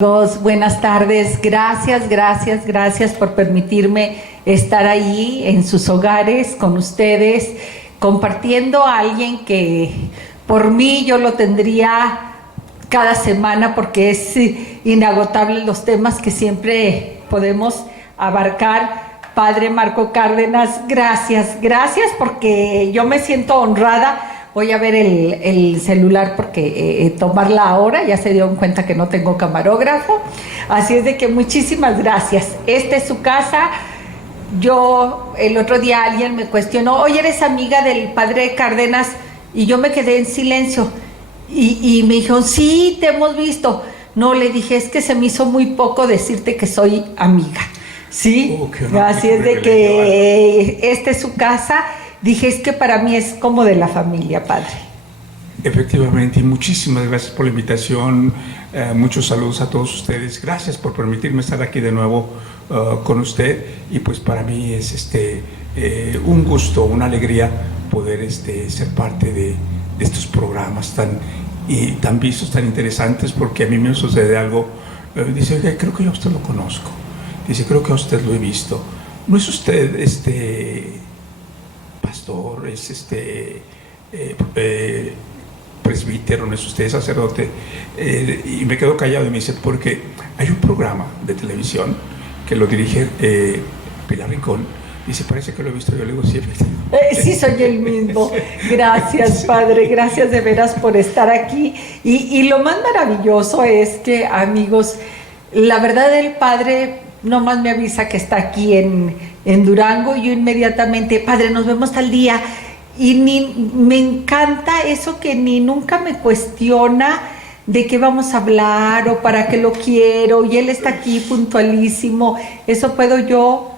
Buenas tardes, gracias por permitirme estar ahí en sus hogares con ustedes, compartiendo a alguien que por mí yo lo tendría cada semana porque es inagotable los temas que siempre podemos abarcar. Padre Marco Cárdenas, gracias porque yo me siento honrada. Voy a ver el celular porque tomar la hora, ya se dieron cuenta que no tengo camarógrafo, así es de que muchísimas gracias. Esta es su casa. Yo, el otro día alguien me cuestionó, oye, ¿eres amiga del padre Cárdenas? Y yo me quedé en silencio y me dijeron, sí, te hemos visto. No, le dije, es que se me hizo muy poco decirte que soy amiga, ¿sí? Así es de que esta es su casa. Dije, es que para mí es como de la familia, padre. Efectivamente, y muchísimas gracias por la invitación, muchos saludos a todos ustedes, gracias por permitirme estar aquí de nuevo con usted, y pues para mí es un gusto, una alegría poder ser parte de estos programas tan vistos, tan interesantes, porque a mí me sucede algo, dice, oiga, creo que yo a usted lo conozco, dice, creo que a usted lo he visto, no es usted pastor, es presbítero, no es usted sacerdote, y me quedo callado y me dice, porque hay un programa de televisión que lo dirige Pilar Rincón, dice, parece que lo he visto. Yo le digo, sí, efectivamente. Sí, soy el mismo. Gracias, padre, gracias de veras por estar aquí, y lo más maravilloso es que, amigos, la verdad, el padre nomás me avisa que está aquí en Durango, y yo inmediatamente, padre, nos vemos tal día, y me encanta eso que ni nunca me cuestiona de qué vamos a hablar o para qué lo quiero, y él está aquí puntualísimo. Eso puedo yo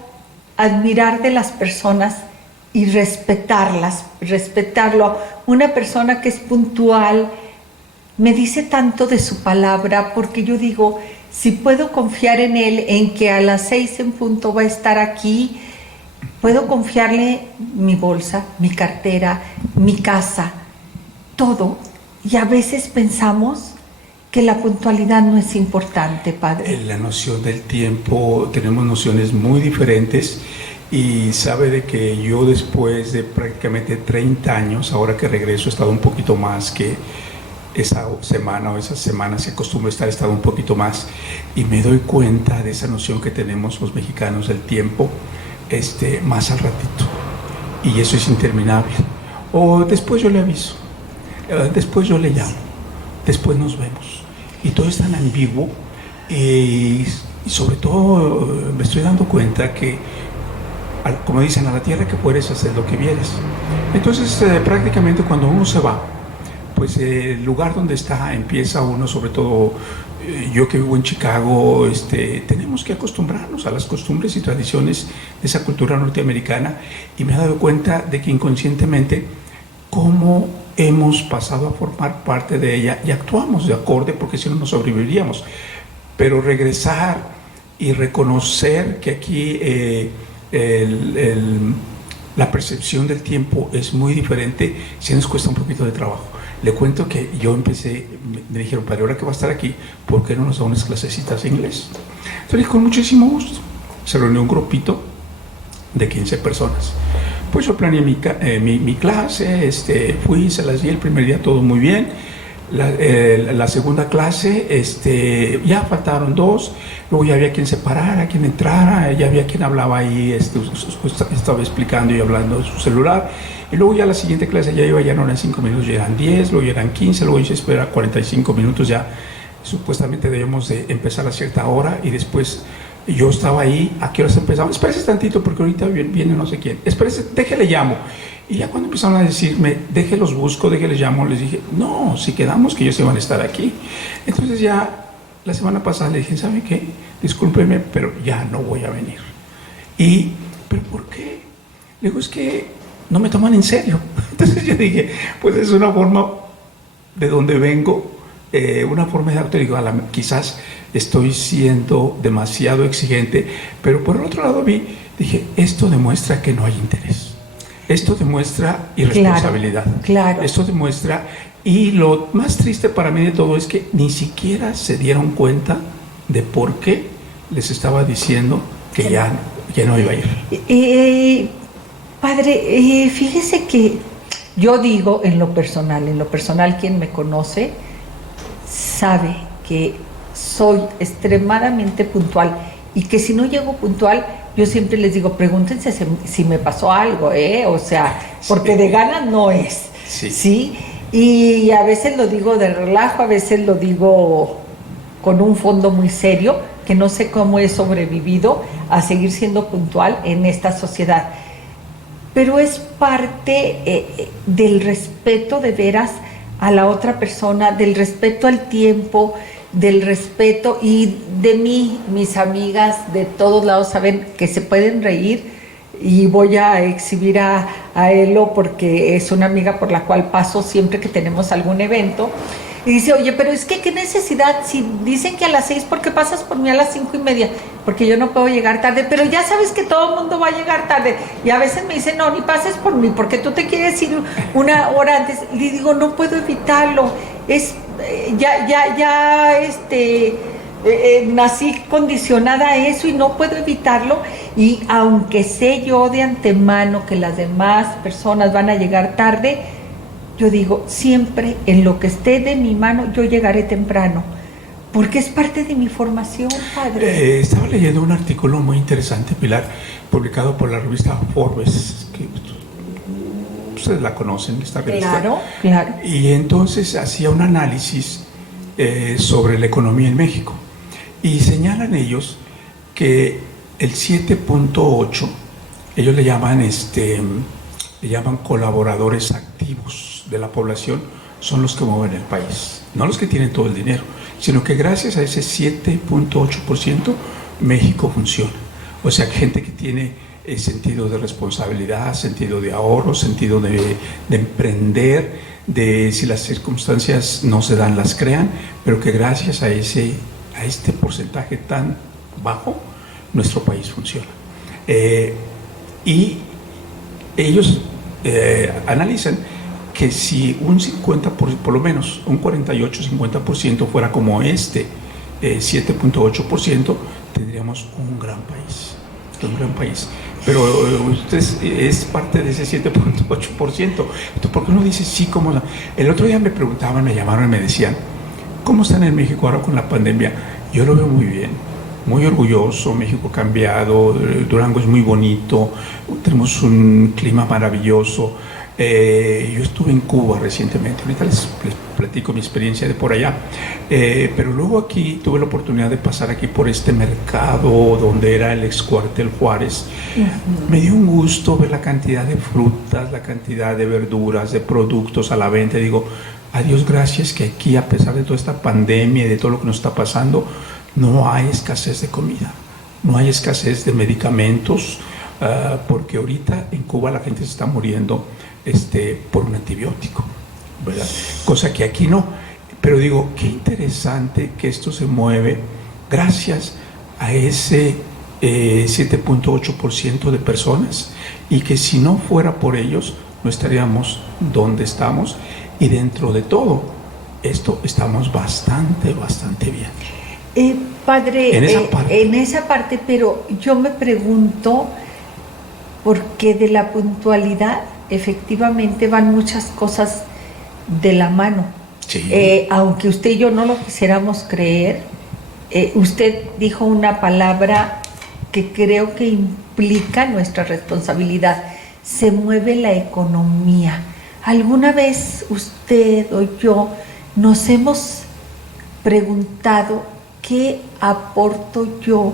admirar de las personas y respetarlo. Una persona que es puntual me dice tanto de su palabra, porque yo digo, si puedo confiar en él, en que a las 6 en punto va a estar aquí, puedo confiarle mi bolsa, mi cartera, mi casa, todo. Y a veces pensamos que la puntualidad no es importante, padre. La noción del tiempo, tenemos nociones muy diferentes, y sabe de que yo después de prácticamente 30 años, ahora que regreso, he estado un poquito más que esa semana o esas semanas que acostumbro estar, he estado un poquito más, y me doy cuenta de esa noción que tenemos los mexicanos del tiempo, más al ratito, y eso es interminable, o después yo le aviso, después yo le llamo, después nos vemos, y todo es tan ambiguo, y sobre todo me estoy dando cuenta que, como dicen, a la tierra que fueres, hacer lo que vieres. Entonces prácticamente cuando uno se va, pues el lugar donde está, empieza uno, sobre todo yo que vivo en Chicago, tenemos que acostumbrarnos a las costumbres y tradiciones de esa cultura norteamericana, y me he dado cuenta de que inconscientemente cómo hemos pasado a formar parte de ella y actuamos de acorde, porque si no, no sobreviviríamos. Pero regresar y reconocer que aquí la percepción del tiempo es muy diferente, sí nos cuesta un poquito de trabajo. Le cuento que yo empecé, me dijeron, padre, ahora que va a estar aquí, ¿por qué no nos da unas clasecitas de inglés? Entonces dije, con muchísimo gusto. Se reunió un grupito de 15 personas. Pues yo planeé mi clase, fui, se las di el primer día, todo muy bien. La segunda clase, ya faltaron 2, luego ya había quien se parara, quien entrara, ya había quien hablaba ahí, estaba explicando y hablando de su celular, y luego ya la siguiente clase ya no eran 5 minutos, ya eran 10, luego ya eran 15, luego ya espera 45 minutos, ya supuestamente debíamos de empezar a cierta hora, y después yo estaba ahí, ¿a qué horas empezamos? Espérese tantito porque ahorita viene no sé quién, espérese, déjele llamo. Y ya cuando empezaron a decirme, déjelos busco, déjeles llamo, les dije, no, si quedamos que ellos iban a estar aquí. Entonces ya la semana pasada le dije, ¿sabe qué? Discúlpeme, pero ya no voy a venir. ¿Pero por qué? Le digo, es que no me toman en serio. Entonces yo dije, pues es una forma de donde vengo, una forma de actuar. Digo, quizás estoy siendo demasiado exigente, pero por el otro lado dije, esto demuestra que no hay interés. Esto demuestra irresponsabilidad. Claro. Esto demuestra, y lo más triste para mí de todo es que ni siquiera se dieron cuenta de por qué les estaba diciendo que ya no iba a ir. Padre, fíjese que yo digo en lo personal quien me conoce sabe que soy extremadamente puntual y que si no llego puntual, yo siempre les digo, pregúntense si me pasó algo, o sea, porque de ganas no es, ¿sí? Y a veces lo digo de relajo, a veces lo digo con un fondo muy serio, que no sé cómo he sobrevivido a seguir siendo puntual en esta sociedad. Pero es parte del respeto de veras a la otra persona, del respeto al tiempo, del respeto y de mí, mis amigas de todos lados saben que se pueden reír y voy a exhibir a Elo porque es una amiga por la cual paso siempre que tenemos algún evento. Y dice, oye, pero es que qué necesidad, si dicen que a las 6, ¿por qué pasas por mí a las 5:30? Porque yo no puedo llegar tarde, pero ya sabes que todo el mundo va a llegar tarde. Y a veces me dicen, no, ni pases por mí, porque tú te quieres ir una hora antes. Le digo, no puedo evitarlo, es, nací condicionada a eso y no puedo evitarlo. Y aunque sé yo de antemano que las demás personas van a llegar tarde, yo digo, siempre en lo que esté de mi mano, yo llegaré temprano, porque es parte de mi formación, padre. Estaba leyendo un artículo muy interesante, Pilar, publicado por la revista Forbes, que ustedes la conocen, esta revista. Claro. Y entonces hacía un análisis sobre la economía en México. Y señalan ellos que el 7.8, ellos le llaman colaboradores activos de la población, son los que mueven el país, no los que tienen todo el dinero, sino que gracias a ese 7.8% México funciona. O sea, gente que tiene sentido de responsabilidad, sentido de ahorro, sentido de emprender, de si las circunstancias no se dan, las crean, pero que gracias a este porcentaje tan bajo, nuestro país funciona. Y ellos analizan que si un 50%, por lo menos un 48-50% fuera como 7.8%, tendríamos un gran país. Pero usted es parte de ese 7.8%. ¿Por qué no dice sí? Como el otro día me preguntaban, me llamaron y me decían, ¿cómo están en México ahora con la pandemia? Yo lo veo muy bien, muy orgulloso. México ha cambiado, Durango es muy bonito, tenemos un clima maravilloso. Yo estuve en Cuba recientemente, ahorita les platico mi experiencia de por allá, pero luego aquí tuve la oportunidad de pasar aquí por este mercado donde era el ex cuartel Juárez. Me dio un gusto ver la cantidad de frutas, la cantidad de verduras, de productos a la venta. Digo, a Dios gracias que aquí, a pesar de toda esta pandemia y de todo lo que nos está pasando, no hay escasez de comida, no hay escasez de medicamentos, porque ahorita en Cuba la gente se está muriendo por un antibiótico, ¿verdad? Cosa que aquí no. Pero digo, qué interesante que esto se mueve gracias a ese 7.8% de personas, y que si no fuera por ellos no estaríamos donde estamos, y dentro de todo esto estamos bastante bien. Padre, en esa parte, pero yo me pregunto, porque de la puntualidad efectivamente van muchas cosas de la mano. Sí. Aunque usted y yo no lo quisiéramos creer, usted dijo una palabra que creo que implica nuestra responsabilidad. Se mueve la economía. ¿Alguna vez usted o yo nos hemos preguntado qué aporto yo?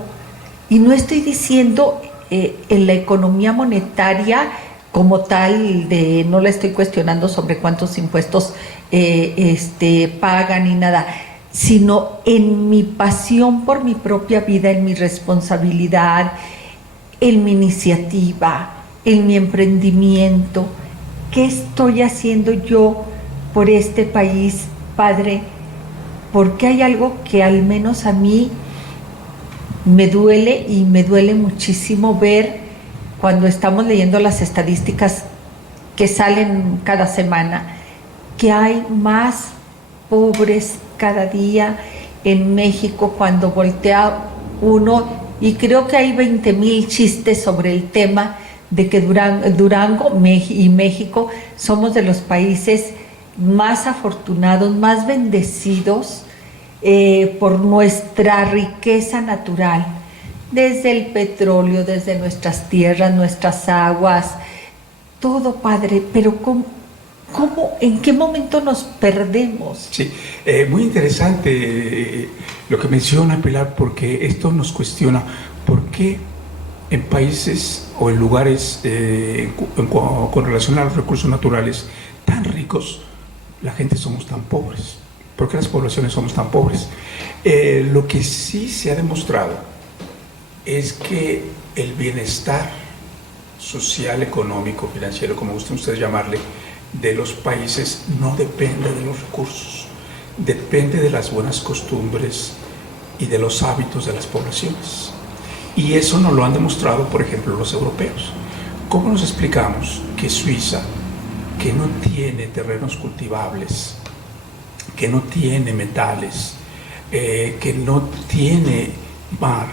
Y no estoy diciendo en la economía monetaria como tal, no la estoy cuestionando sobre cuántos impuestos pagan ni nada, sino en mi pasión por mi propia vida, en mi responsabilidad, en mi iniciativa, en mi emprendimiento. ¿Qué estoy haciendo yo por este país, padre? Porque hay algo que al menos a mí me duele, y me duele muchísimo ver cuando estamos leyendo las estadísticas que salen cada semana, que hay más pobres cada día, en México cuando voltea uno, y creo que hay 20,000 chistes sobre el tema de que Durango y México somos de los países más afortunados, más bendecidos por nuestra riqueza natural, desde el petróleo, desde nuestras tierras, nuestras aguas, todo, padre, pero ¿en qué momento nos perdemos? Sí, muy interesante lo que menciona Pilar, porque esto nos cuestiona por qué en países o en lugares con relación a los recursos naturales tan ricos, la gente somos tan pobres. ¿Por qué las poblaciones somos tan pobres? Lo que sí se ha demostrado es que el bienestar social, económico, financiero, como gusten ustedes llamarle, de los países no depende de los recursos, depende de las buenas costumbres y de los hábitos de las poblaciones. Y eso nos lo han demostrado, por ejemplo, los europeos. ¿Cómo nos explicamos que Suiza, que no tiene terrenos cultivables, que no tiene metales, que no tiene mar,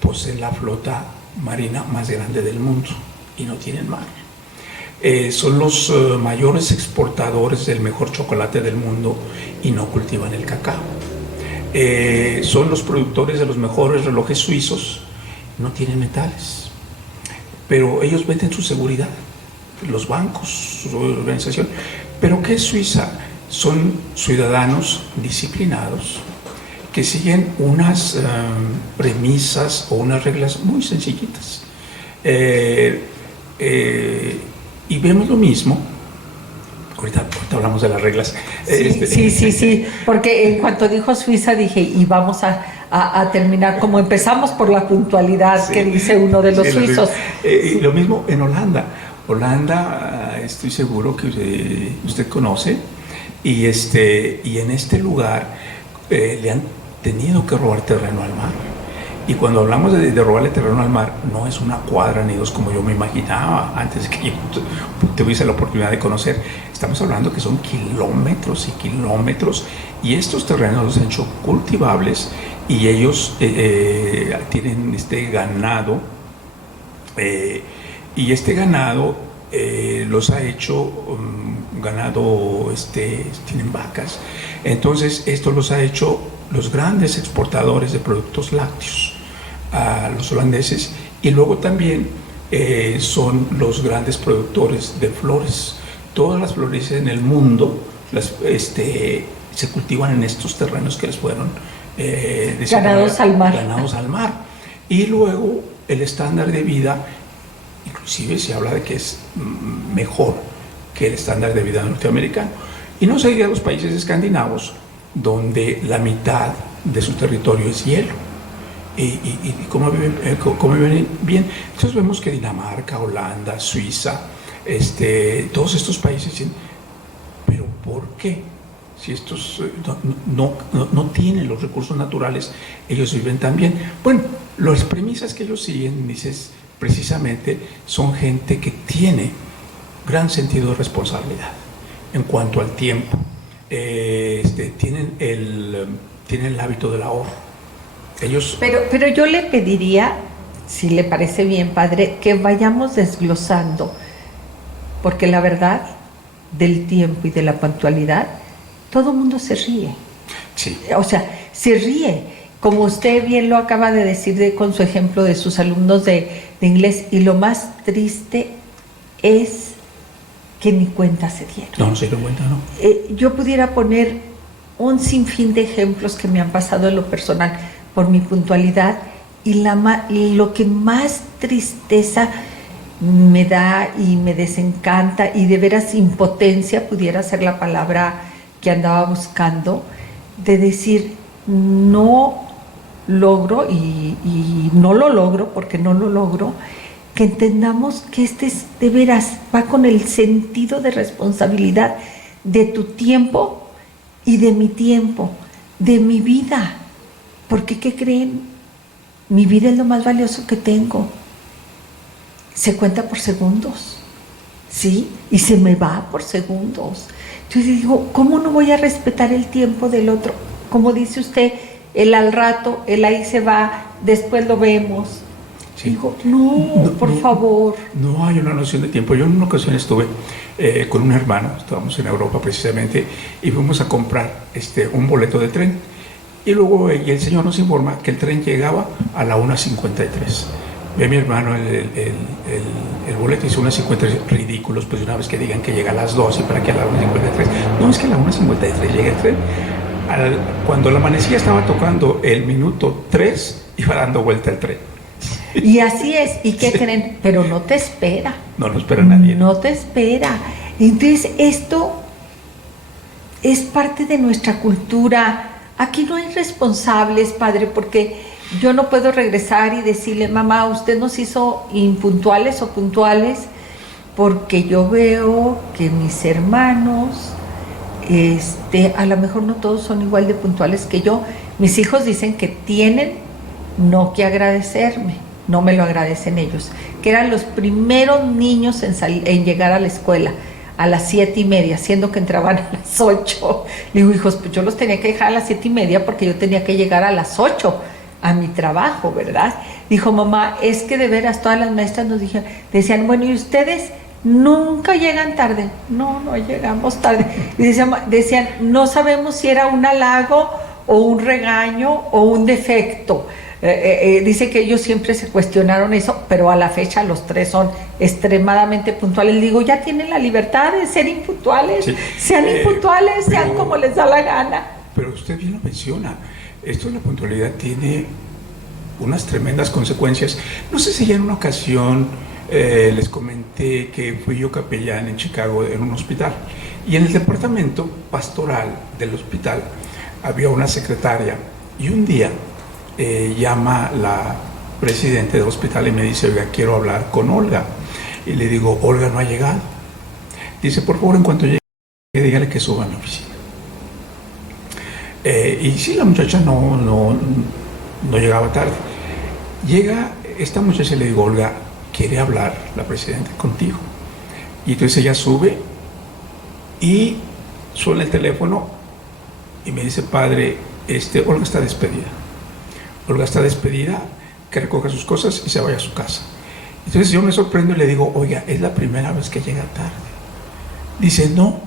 posee la flota marina más grande del mundo y no tienen mar? Son los mayores exportadores del mejor chocolate del mundo y no cultivan el cacao. Son los productores de los mejores relojes suizos, no tienen metales, pero ellos venden su seguridad, los bancos, su organización. ¿Pero qué es Suiza? Son ciudadanos disciplinados que siguen unas premisas o unas reglas muy sencillitas. Y vemos lo mismo. Ahorita hablamos de las reglas. Sí, porque en cuanto dijo Suiza dije, y vamos a terminar como empezamos por la puntualidad, que dice uno de los suizos. Lo mismo en Holanda. Holanda, estoy seguro que usted conoce, y en este lugar le han tenido que robar terreno al mar. Y cuando hablamos de robarle terreno al mar, no es una cuadra ni dos como yo me imaginaba antes de que yo tuviese la oportunidad de conocer. Estamos hablando que son kilómetros y kilómetros, y estos terrenos los han hecho cultivables, y ellos tienen ganado, y este ganado los ha hecho ganado, tienen vacas. Entonces esto los ha hecho los grandes exportadores de productos lácteos a los holandeses, y luego también son los grandes productores de flores. Todas las flores en el mundo se cultivan en estos terrenos que les fueron ganados al mar. Y luego el estándar de vida, inclusive se habla de que es mejor que el estándar de vida norteamericano. Y no se diga los países escandinavos, donde la mitad de su territorio es hielo. ¿Y cómo viven bien? Entonces vemos que Dinamarca, Holanda, Suiza, todos estos países dicen, ¿pero por qué? Si estos no tienen los recursos naturales, ellos viven tan bien. Bueno, las premisas que ellos siguen, dices, precisamente son gente que tiene gran sentido de responsabilidad en cuanto al tiempo. Tienen el hábito del ahorro. Ellos... Pero yo le pediría, si le parece bien, padre, que vayamos desglosando, porque la verdad del tiempo y de la puntualidad, todo el mundo se ríe. Sí. O sea, se ríe, como usted bien lo acaba de decir con su ejemplo de sus alumnos de inglés, y lo más triste es que ni cuenta se dieron. No se dieron cuenta, ¿no? Yo pudiera poner un sinfín de ejemplos que me han pasado en lo personal por mi puntualidad, y lo que más tristeza me da y me desencanta, y de veras impotencia pudiera ser la palabra que andaba buscando, de decir, no logro, y no lo logro porque no lo logro, que entendamos que es de veras, va con el sentido de responsabilidad de tu tiempo y de mi tiempo, de mi vida. Porque, ¿qué creen? Mi vida es lo más valioso que tengo. Se cuenta por segundos, ¿sí? Y se me va por segundos. Entonces digo, ¿cómo no voy a respetar el tiempo del otro? como dice usted, el al rato, el ahí se va, después lo vemos. Sí. Digo, no, por favor. No hay una noción de tiempo. Yo en una ocasión estuve con un hermano, estábamos en Europa precisamente, y fuimos a comprar un boleto de tren. Y luego el señor nos informa que el tren llegaba a la 1:53. Ve mi hermano el boleto y dice 1:53, ridículos, pues una vez que digan que llega a las 2 y para que a la 1:53. No, es que a la 1:53 llega el tren. Cuando la manecilla estaba tocando el minuto 3, iba dando vuelta el tren. Y así es, ¿y qué creen? Pero no te espera. No, no espera nadie. No te espera. Entonces, esto es parte de nuestra cultura. Aquí no hay responsables, padre, porque yo no puedo regresar y decirle, mamá, usted nos hizo impuntuales o puntuales, porque yo veo que mis hermanos, a lo mejor no todos son igual de puntuales que yo. Mis hijos dicen que tienen no que agradecerme. No me lo agradecen ellos, que eran los primeros niños en llegar a la escuela a las 7:30, siendo que entraban a las 8. Le digo, hijos, pues yo los tenía que dejar a las 7:30 porque yo tenía que llegar a las 8 a mi trabajo, ¿verdad? Dijo, mamá, es que de veras todas las maestras nos decían, bueno, ¿y ustedes nunca llegan tarde? No, no llegamos tarde. Y decían, no sabemos si era un halago o un regaño o un defecto. Dice que ellos siempre se cuestionaron eso, pero a la fecha los tres son extremadamente puntuales. Digo, ya tienen la libertad de ser impuntuales, sí. Sean impuntuales, sean como les da la gana. Pero usted bien lo menciona, esto de la puntualidad tiene unas tremendas consecuencias. No sé si ya en una ocasión les comenté que fui yo capellán en Chicago en un hospital, y en el departamento pastoral del hospital había una secretaria, y un día llama la presidenta del hospital y me dice, oiga, quiero hablar con Olga. Y le digo, Olga no ha llegado. Dice, por favor, en cuanto llegue, dígale que suba a mi oficina. Y sí, la muchacha no llegaba tarde. Llega esta muchacha y le digo, Olga, quiere hablar la presidenta contigo. Y entonces ella sube y suena el teléfono y me dice, padre, Olga está despedida. Olga está despedida, que recoja sus cosas y se vaya a su casa. Entonces yo me sorprendo y le digo, oiga, es la primera vez que llega tarde. Dice, no.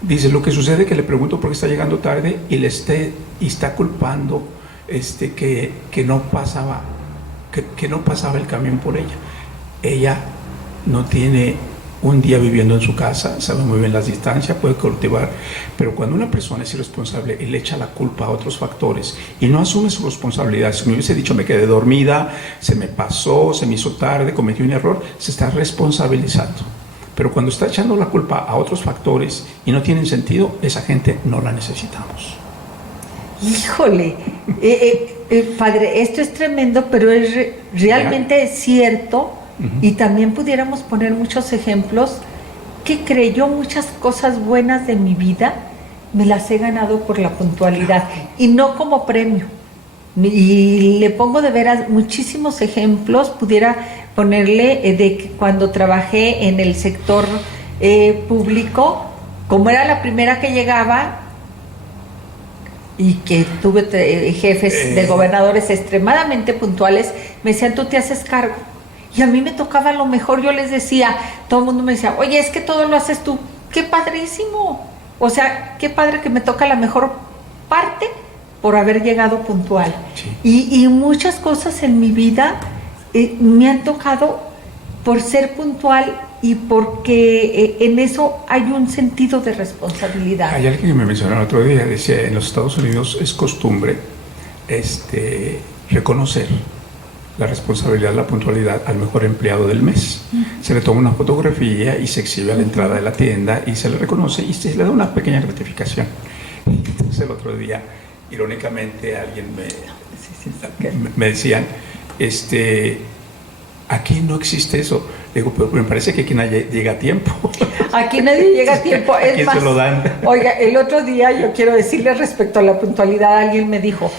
Dice, lo que sucede es que le pregunto por qué está llegando tarde y está culpando que no pasaba el camión por ella. Ella no tiene un día viviendo en su casa, sabe muy bien las distancias, puede cultivar, pero cuando una persona es irresponsable y le echa la culpa a otros factores y no asume su responsabilidad, si me hubiese dicho me quedé dormida, se me pasó, se me hizo tarde, cometí un error, se está responsabilizando. Pero cuando está echando la culpa a otros factores y no tienen sentido, esa gente no la necesitamos. Híjole, padre, esto es tremendo, pero realmente es cierto. Y también pudiéramos poner muchos ejemplos que creyó muchas cosas buenas de mi vida, me las he ganado por la puntualidad y no como premio. Y le pongo de veras muchísimos ejemplos, pudiera ponerle de que cuando trabajé en el sector público, como era la primera que llegaba y que tuve jefes de gobernadores extremadamente puntuales, me decían, tú te haces cargo. Y a mí me tocaba lo mejor, yo les decía, todo el mundo me decía, oye, es que todo lo haces tú. ¡Qué padrísimo! O sea, qué padre que me toca la mejor parte por haber llegado puntual. Sí. Y muchas cosas en mi vida me han tocado por ser puntual y porque en eso hay un sentido de responsabilidad. Hay alguien que me mencionó el otro día, decía, en los Estados Unidos es costumbre reconocer la responsabilidad, la puntualidad al mejor empleado del mes. Se le toma una fotografía y se exhibe a la entrada de la tienda y se le reconoce y se le da una pequeña gratificación. Entonces el otro día, irónicamente, alguien me decían, aquí no existe eso. Le digo, pero me parece que aquí nadie llega a tiempo. Aquí nadie llega a tiempo. Es más, se lo dan. Oiga, el otro día yo quiero decirle respecto a la puntualidad, alguien me dijo,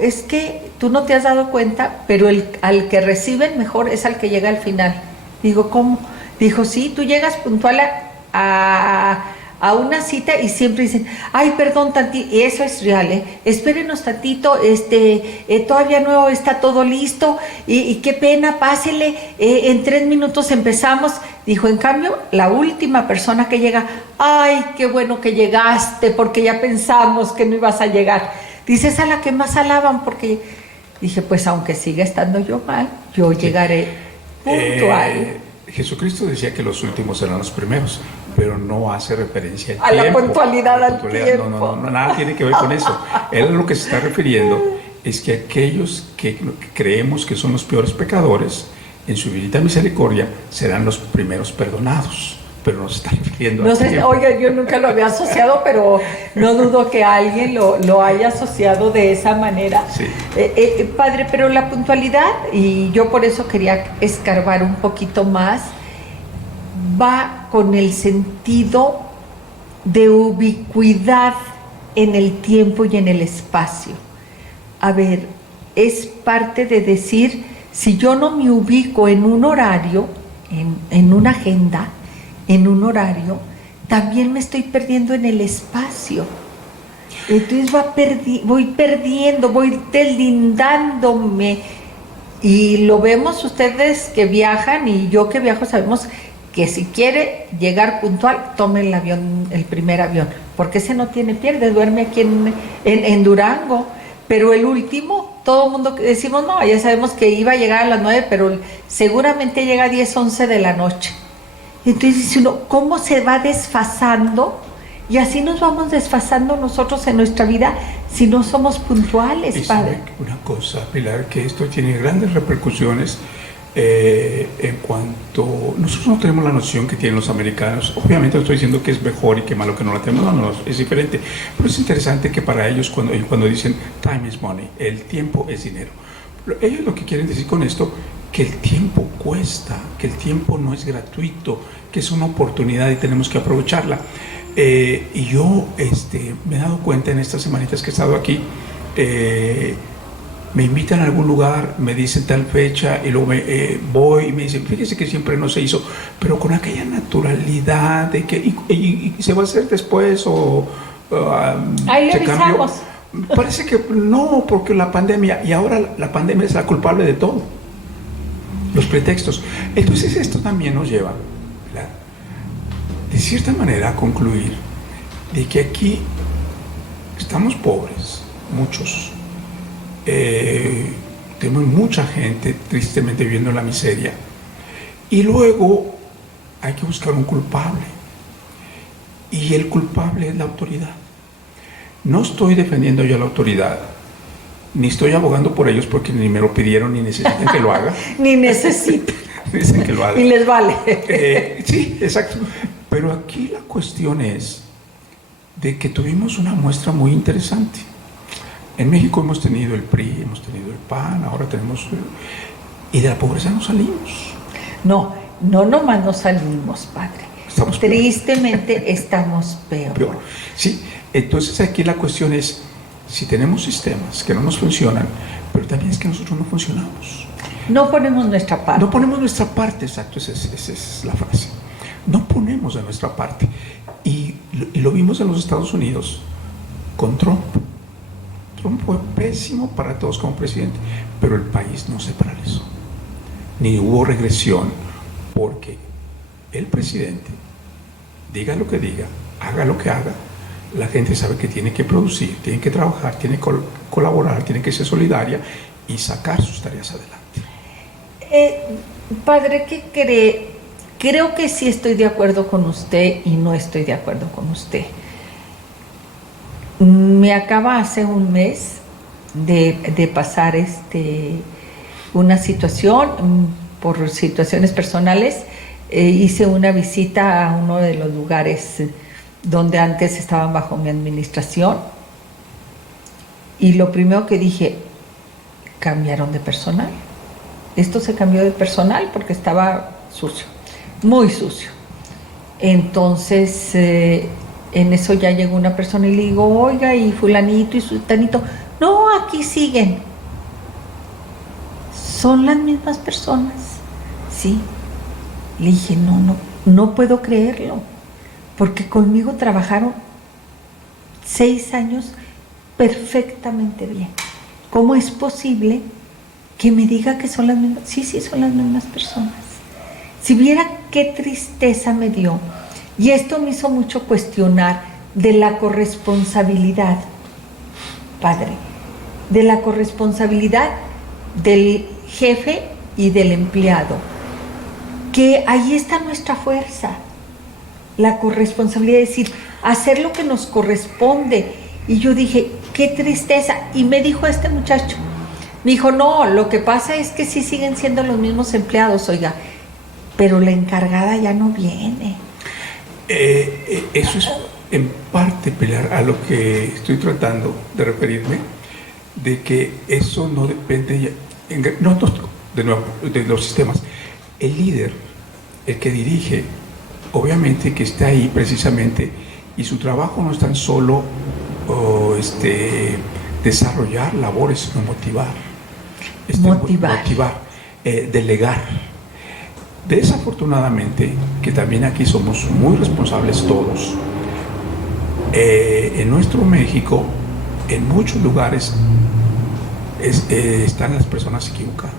es que tú no te has dado cuenta, pero al que reciben mejor es al que llega al final. Digo, ¿cómo? Dijo, sí, tú llegas puntual a a una cita y siempre dicen, ay, perdón tantito, y eso es real, espérenos tantito, todavía no está todo listo, y qué pena, pásele, en 3 minutos empezamos. Dijo, en cambio, la última persona que llega, ay, qué bueno que llegaste, porque ya pensamos que no ibas a llegar. Dice, es a la que más alaban, porque dije, pues aunque siga estando yo mal, yo llegaré puntual. Jesucristo decía que los últimos serán los primeros, pero no hace referencia a tiempo, la puntualidad, al tiempo. No, nada tiene que ver con eso. Él lo que se está refiriendo es que aquellos que creemos que son los peores pecadores, en su infinita misericordia, serán los primeros perdonados. Pero no se está refiriendo no sé, oiga, yo nunca lo había asociado, pero no dudo que alguien lo haya asociado de esa manera. Sí. Padre, pero la puntualidad, y yo por eso quería escarbar un poquito más, va con el sentido de ubicuidad en el tiempo y en el espacio. A ver, es parte de decir, si yo no me ubico en un horario, en una agenda, en un horario, también me estoy perdiendo en el espacio. Entonces voy perdiendo, voy deslindándome. Y lo vemos ustedes que viajan y yo que viajo, sabemos que si quiere llegar puntual, tome el avión, el primer avión, porque ese no tiene pierde, duerme aquí en Durango. Pero el último, todo el mundo decimos, no, ya sabemos que iba a llegar a las 9, pero seguramente llega a 10, 11 de la noche. Entonces dice uno, ¿cómo se va desfasando? Y así nos vamos desfasando nosotros en nuestra vida si no somos puntuales, Padre. Una cosa, Pilar, que esto tiene grandes repercusiones en cuanto... Nosotros no tenemos la noción que tienen los americanos. Obviamente no estoy diciendo que es mejor y que malo que no la tenemos, no, es diferente. Pero es interesante que para ellos cuando dicen time is money, el tiempo es dinero. Ellos lo que quieren decir con esto, que el tiempo cuesta, que el tiempo no es gratuito, que es una oportunidad y tenemos que aprovecharla. Y yo me he dado cuenta en estas semanitas que he estado aquí, me invitan a algún lugar, me dicen tal fecha y luego voy y me dicen, fíjese que siempre no se hizo, pero con aquella naturalidad de que y se va a hacer después o ahí le avisamos. Parece que no, porque la pandemia, y ahora la pandemia es la culpable de todo, los pretextos. Entonces esto también nos lleva, de cierta manera, a concluir de que aquí estamos pobres, muchos. Tenemos mucha gente tristemente viviendo en la miseria, y luego hay que buscar un culpable, y el culpable es la autoridad. No estoy defendiendo yo a la autoridad, ni estoy abogando por ellos porque ni me lo pidieron ni necesitan que lo haga. Ni necesitan. Dicen que lo haga. Y les vale. Sí, exacto. Pero aquí la cuestión es de que tuvimos una muestra muy interesante. En México hemos tenido el PRI, hemos tenido el PAN, ahora tenemos... Y de la pobreza no salimos. No nomás no salimos, Padre. Estamos tristemente peor. Estamos peor. Sí, entonces aquí la cuestión es, si tenemos sistemas que no nos funcionan, pero también es que nosotros no funcionamos. No ponemos nuestra parte. No ponemos nuestra parte, exacto, esa es la frase. No ponemos de nuestra parte. Y lo vimos en los Estados Unidos con Trump. Trump fue pésimo para todos como presidente, pero el país no se paralizó. Ni hubo regresión, porque el presidente, diga lo que diga, haga lo que haga, la gente sabe que tiene que producir, tiene que trabajar, tiene que colaborar, tiene que ser solidaria y sacar sus tareas adelante. Padre, ¿qué cree? Creo que sí estoy de acuerdo con usted y no estoy de acuerdo con usted. Me acaba hace un mes de pasar una situación, por situaciones personales, hice una visita a uno de los lugares donde antes estaban bajo mi administración, y lo primero que dije, cambiaron de personal. Esto se cambió de personal porque estaba sucio, muy sucio. Entonces, en eso ya llegó una persona y le digo, oiga, y fulanito y sultanito, no, aquí siguen. Son las mismas personas, sí. Le dije, no puedo creerlo. porque conmigo trabajaron 6 años perfectamente bien. ¿Cómo es posible que me diga que son las mismas? Sí, son las mismas personas. Si viera qué tristeza me dio, y esto me hizo mucho cuestionar de la corresponsabilidad, padre, de la corresponsabilidad del jefe y del empleado, que ahí está nuestra fuerza, la corresponsabilidad, es decir, hacer lo que nos corresponde. Y yo dije, qué tristeza. Y me dijo este muchacho, me dijo, no, lo que pasa es que sí siguen siendo los mismos empleados, oiga, pero la encargada ya no viene. Eso es en parte, Pilar, a lo que estoy tratando de referirme, de que eso no depende, de nuevo, de los sistemas. El líder, el que dirige, obviamente que está ahí precisamente, y su trabajo no es tan solo desarrollar labores, sino motivar. Motivar, delegar. Desafortunadamente, que también aquí somos muy responsables todos, en nuestro México, en muchos lugares están las personas equivocadas.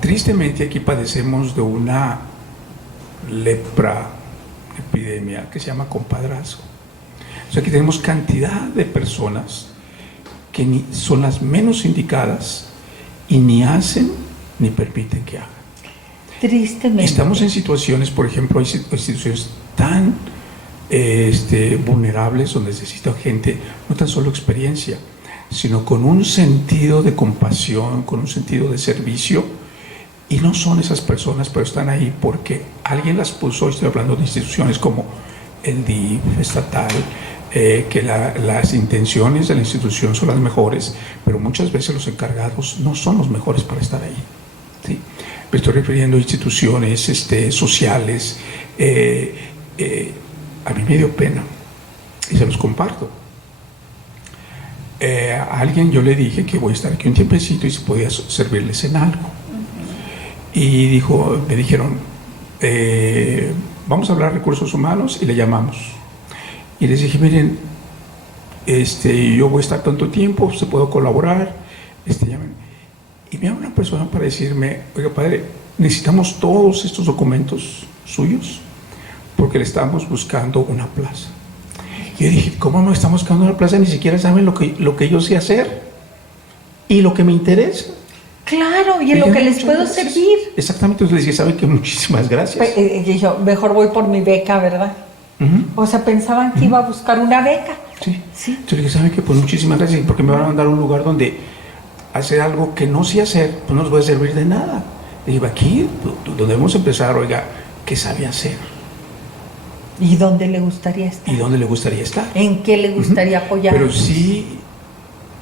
Tristemente aquí padecemos de una epidemia que se llama compadrazgo. O sea, que tenemos cantidad de personas que son las menos indicadas y ni hacen ni permiten que hagan. Tristemente. Estamos en situaciones, por ejemplo, hay instituciones tan vulnerables donde necesita gente, no tan solo experiencia, sino con un sentido de compasión, con un sentido de servicio, y no son esas personas, pero están ahí porque alguien las puso. Estoy hablando de instituciones como el DIF estatal, que las intenciones de la institución son las mejores, pero muchas veces los encargados no son los mejores para estar ahí, ¿sí? Me estoy refiriendo a instituciones sociales. A mí me dio pena y se los comparto. A alguien yo le dije que voy a estar aquí un tiempecito y si podía servirles en algo. Y me dijeron, vamos a hablar de recursos humanos y le llamamos. Y les dije, miren, yo voy a estar tanto tiempo, se puedo colaborar, llamen. Y me llama una persona para decirme, oiga, padre, necesitamos todos estos documentos suyos porque le estamos buscando una plaza. Y yo dije, ¿cómo no estamos buscando una plaza? Ni siquiera saben lo que yo sé hacer y lo que me interesa. Claro, y en lo que les puedo servir. Exactamente, entonces les dije, ¿saben qué? Muchísimas gracias. Y yo, mejor voy por mi beca, ¿verdad? O sea, pensaban que iba a buscar una beca. Sí. Entonces le dije, ¿saben qué? Pues muchísimas gracias, porque me van a mandar a un lugar donde hacer algo que no sé hacer, pues no nos va a servir de nada. Le dije, aquí, donde debemos empezar, oiga, ¿qué sabe hacer? ¿Y dónde le gustaría estar? ¿Y dónde le gustaría estar? ¿En qué le gustaría apoyar? Pero sí,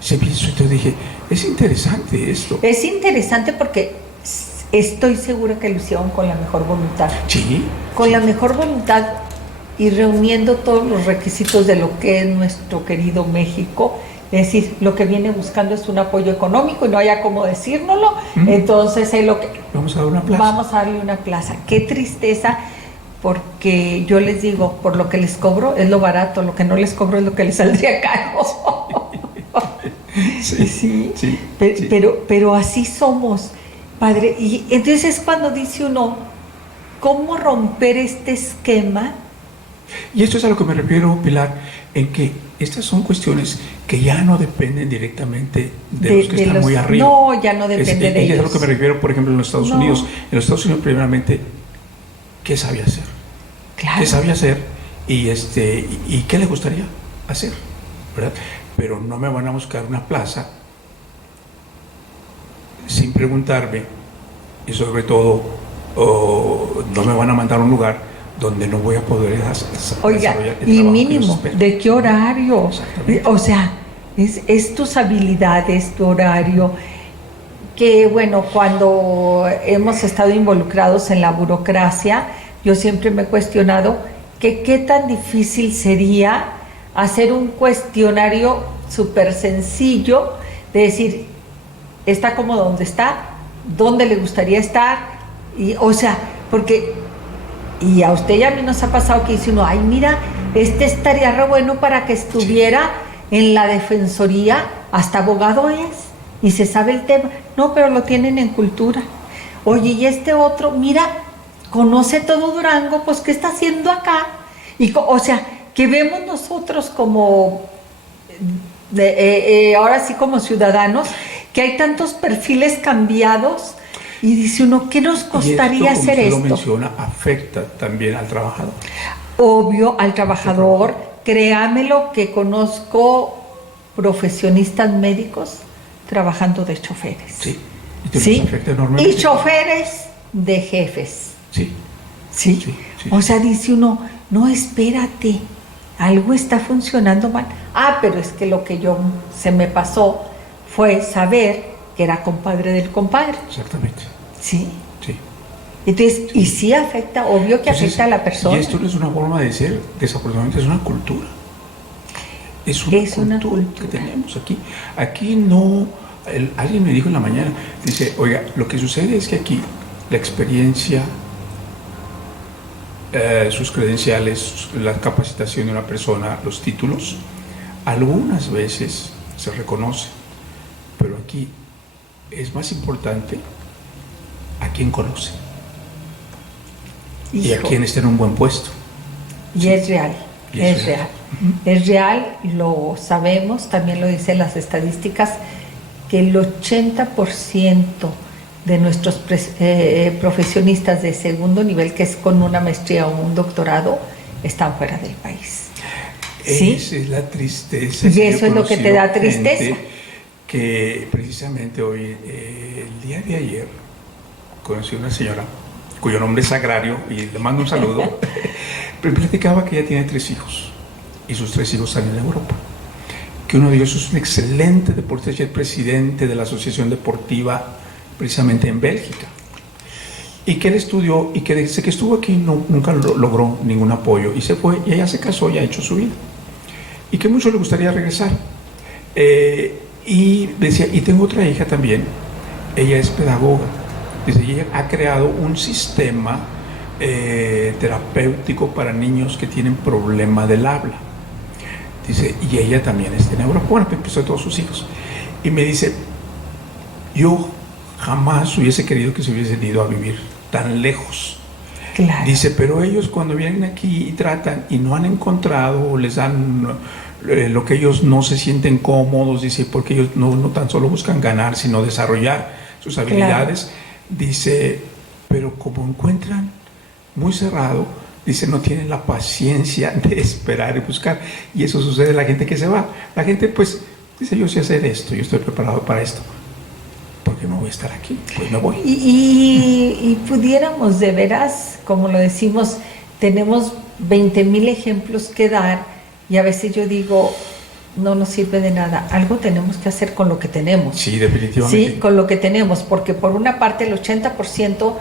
se me hizo, entonces dije, es interesante esto. Es interesante porque estoy segura que lo hicieron con la mejor voluntad. Sí. Con la mejor voluntad y reuniendo todos los requisitos de lo que es nuestro querido México. Es decir, lo que viene buscando es un apoyo económico y no haya cómo decírnoslo. Entonces es lo que... Vamos a dar una plaza. Vamos a darle una plaza. Qué tristeza, porque yo les digo, por lo que les cobro es lo barato, lo que no les cobro es lo que les saldría caro. Sí. Pero así somos, padre. Y entonces es cuando dice uno, ¿cómo romper este esquema? Y esto es a lo que me refiero, Pilar, en que estas son cuestiones que ya no dependen directamente de los que están muy arriba. No, ya no depende de ellos. Es a lo que me refiero, por ejemplo, en los Estados Unidos. En los Estados Unidos, primeramente, ¿qué sabía hacer? Claro. ¿Qué sabía hacer? Y ¿qué le gustaría hacer? ¿Verdad? Pero no me van a buscar una plaza sin preguntarme, y sobre todo, no me van a mandar a un lugar donde no voy a poder desarrollar el y trabajo mínimo, ¿de qué horario? O sea, es tus habilidades, tu horario, que bueno, cuando hemos estado involucrados en la burocracia, yo siempre me he cuestionado que qué tan difícil sería hacer un cuestionario súper sencillo, de decir, está cómodo donde está, dónde le gustaría estar, y, o sea, porque Y a usted y a mí nos ha pasado que dice uno, ay, mira, este estaría re bueno para que estuviera en la defensoría, hasta abogado es, y se sabe el tema. No, pero lo tienen en cultura. Oye, y este otro, mira, conoce todo Durango, pues, ¿qué está haciendo acá? Y, o sea, que vemos nosotros como, ahora sí como ciudadanos, que hay tantos perfiles cambiados, y dice uno, ¿qué nos costaría hacer esto? Lo menciona, afecta también al trabajador. Obvio, al trabajador, créamelo que conozco profesionistas médicos trabajando de choferes. Sí, y te ¿sí? Afecta enormemente. Y choferes de jefes. Sí. ¿Sí? Sí, sí. O sea, dice uno, no, espérate, algo está funcionando mal. Ah, pero es que lo que se me pasó fue saber que era compadre del compadre. Exactamente. ¿Sí? Sí. Entonces, y sí afecta, obvio que afecta a la persona. Y esto no es una forma de ser, desafortunadamente es una cultura. Es una cultura que tenemos aquí. Aquí no, alguien me dijo en la mañana, dice, oiga, lo que sucede es que aquí la experiencia, sus credenciales, la capacitación de una persona, los títulos, algunas veces se reconoce, pero aquí es más importante a quien conoce. Hijo. Y a quien está en un buen puesto. Y sí. Es real, es real. Es real, lo sabemos, también lo dicen las estadísticas, que el 80% de nuestros profesionistas de segundo nivel, que es con una maestría o un doctorado, están fuera del país. ¿Sí? Esa es la tristeza. Y eso es lo que te da tristeza. Que precisamente hoy, el día de ayer, conocí a una señora cuyo nombre es Agrario y le mando un saludo, pero platicaba que ella tiene 3 hijos y sus 3 hijos están en Europa, que uno de ellos es un excelente deportista y es presidente de la Asociación Deportiva precisamente en Bélgica, y que él estudió y que desde que estuvo aquí nunca logró ningún apoyo y se fue y ella se casó y ha hecho su vida y que mucho le gustaría regresar. Y decía, y tengo otra hija también, ella es pedagoga. Dice, ella ha creado un sistema terapéutico para niños que tienen problema del habla. Dice, y ella también está en Europa. Bueno, empezó todos sus hijos. Y me dice, yo jamás hubiese querido que se hubiesen ido a vivir tan lejos. Claro. Dice, pero ellos cuando vienen aquí y tratan y no han encontrado o les dan lo que ellos no se sienten cómodos, dice, porque ellos no tan solo buscan ganar, sino desarrollar sus habilidades. Claro. Dice, pero como encuentran muy cerrado, dice, no tienen la paciencia de esperar y buscar, y eso sucede a la gente que se va. La gente pues dice, yo sé hacer esto, yo estoy preparado para esto, ¿por qué no voy a estar aquí? Pues me voy. Y pudiéramos de veras, como lo decimos, tenemos 20,000 ejemplos que dar, y a veces yo digo, no nos sirve de nada, algo tenemos que hacer con lo que tenemos. Sí, definitivamente. Sí, con lo que tenemos, porque por una parte el 80%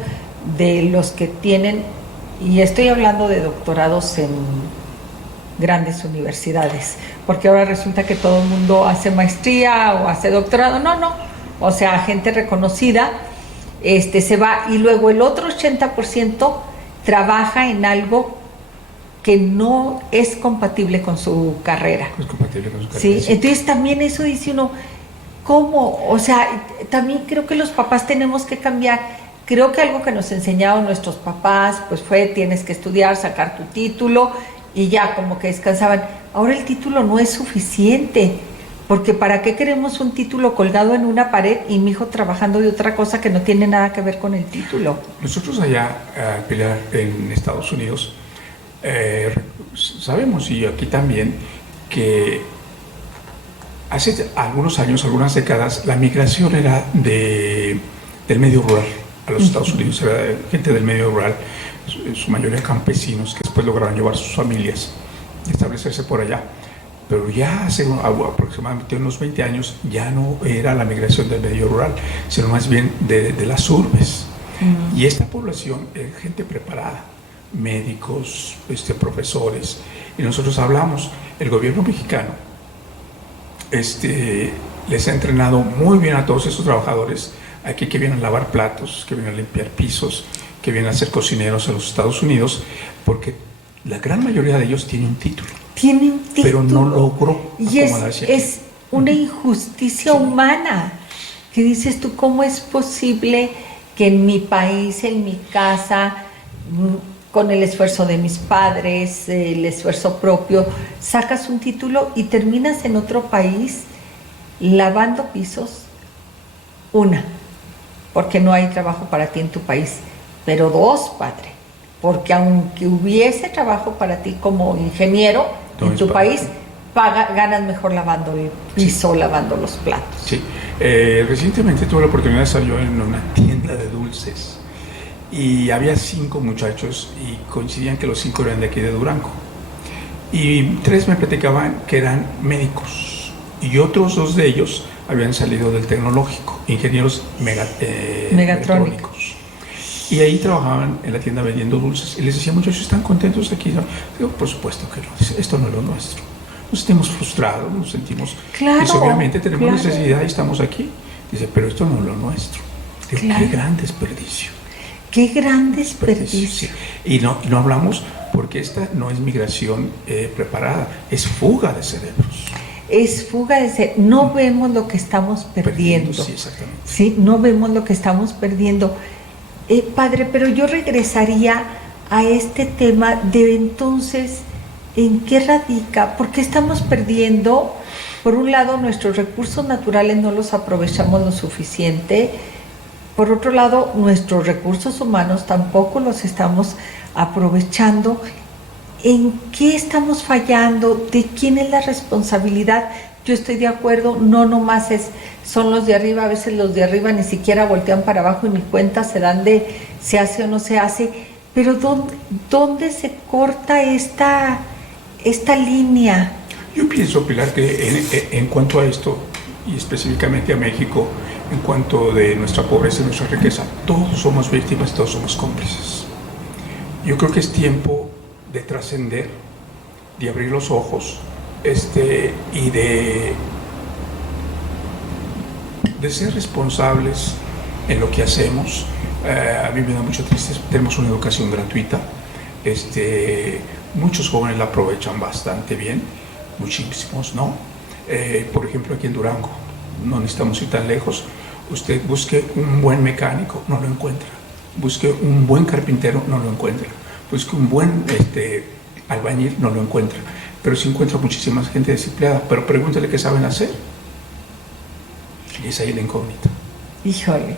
de los que tienen, y estoy hablando de doctorados en grandes universidades, porque ahora resulta que todo el mundo hace maestría o hace doctorado, no, o sea, gente reconocida, se va, y luego el otro 80% trabaja en algo que no es compatible con su carrera. Es compatible con su carrera. Sí, entonces también eso dice uno, ¿cómo? O sea, también creo que los papás tenemos que cambiar. Creo que algo que nos enseñaron nuestros papás, pues fue, tienes que estudiar, sacar tu título, y ya como que descansaban. Ahora el título no es suficiente, porque ¿para qué queremos un título colgado en una pared y mi hijo trabajando de otra cosa que no tiene nada que ver con el título? Nosotros allá, en Estados Unidos, sabemos, y aquí también, que hace algunos años, algunas décadas, la migración era del medio rural a los Estados Unidos, era gente del medio rural, en su mayoría campesinos, que después lograron llevar sus familias y establecerse por allá. Pero ya hace aproximadamente unos 20 años ya no era la migración del medio rural, sino más bien de las urbes. Y esta población es gente preparada, médicos, profesores, y nosotros hablamos, el gobierno mexicano les ha entrenado muy bien a todos estos trabajadores aquí que vienen a lavar platos, que vienen a limpiar pisos, que vienen a ser cocineros a los Estados Unidos, porque la gran mayoría de ellos tiene un título. Tiene un título. Pero no logró y acomodarse aquí. es una injusticia humana. Que dices tú, ¿cómo es posible que en mi país, en mi casa, con el esfuerzo de mis padres, el esfuerzo propio, sacas un título y terminas en otro país lavando pisos? Una, porque no hay trabajo para ti en tu país. Pero dos, padre, porque aunque hubiese trabajo para ti como ingeniero en tu país, ganas mejor lavando el piso, lavando los platos. Sí. Recientemente tuve la oportunidad de estar yo en una tienda de dulces y había 5 muchachos y coincidían que los 5 eran de aquí de Durango. Y 3 me platicaban que eran médicos y otros 2 de ellos habían salido del tecnológico, ingenieros megatrónicos. Y ahí trabajaban en la tienda vendiendo dulces. Y les decía, muchachos, ¿están contentos aquí? ¿No? Digo, por supuesto que no. Dice, esto no es lo nuestro. Nos sentimos frustrados, nos sentimos... Claro, dice, obviamente tenemos claro. necesidad y estamos aquí. Dice, pero esto no es lo nuestro. Digo, claro. Qué gran desperdicio. Qué gran desperdicio. Sí. Y no hablamos porque esta no es migración preparada, es fuga de cerebros. Es fuga de cerebros. No vemos lo que estamos perdiendo. Sí, exactamente. Sí, no vemos lo que estamos perdiendo. Padre, pero yo regresaría a este tema de entonces, ¿en qué radica? ¿Por qué estamos perdiendo? Por un lado, nuestros recursos naturales no los aprovechamos lo suficiente. Por otro lado, nuestros recursos humanos tampoco los estamos aprovechando. ¿En qué estamos fallando? ¿De quién es la responsabilidad? Yo estoy de acuerdo, no nomás son los de arriba, a veces los de arriba ni siquiera voltean para abajo y ni cuenta se dan de se hace o no se hace, pero ¿dónde se corta esta línea? Yo pienso, Pilar, que en cuanto a esto, y específicamente a México, en cuanto de nuestra pobreza y nuestra riqueza, todos somos víctimas, todos somos cómplices. Yo creo que es tiempo de trascender, de abrir los ojos, y de ser responsables en lo que hacemos. A mí me da mucha tristeza. Tenemos una educación gratuita. Muchos jóvenes la aprovechan bastante bien, muchísimos no. Por ejemplo, aquí en Durango, no necesitamos ir tan lejos. Usted busque un buen mecánico, no lo encuentra. Busque un buen carpintero, no lo encuentra. Busque un buen albañil, no lo encuentra. Pero sí encuentra muchísima gente desempleada. Pero pregúntale qué saben hacer. Y es ahí la incógnita. Híjole.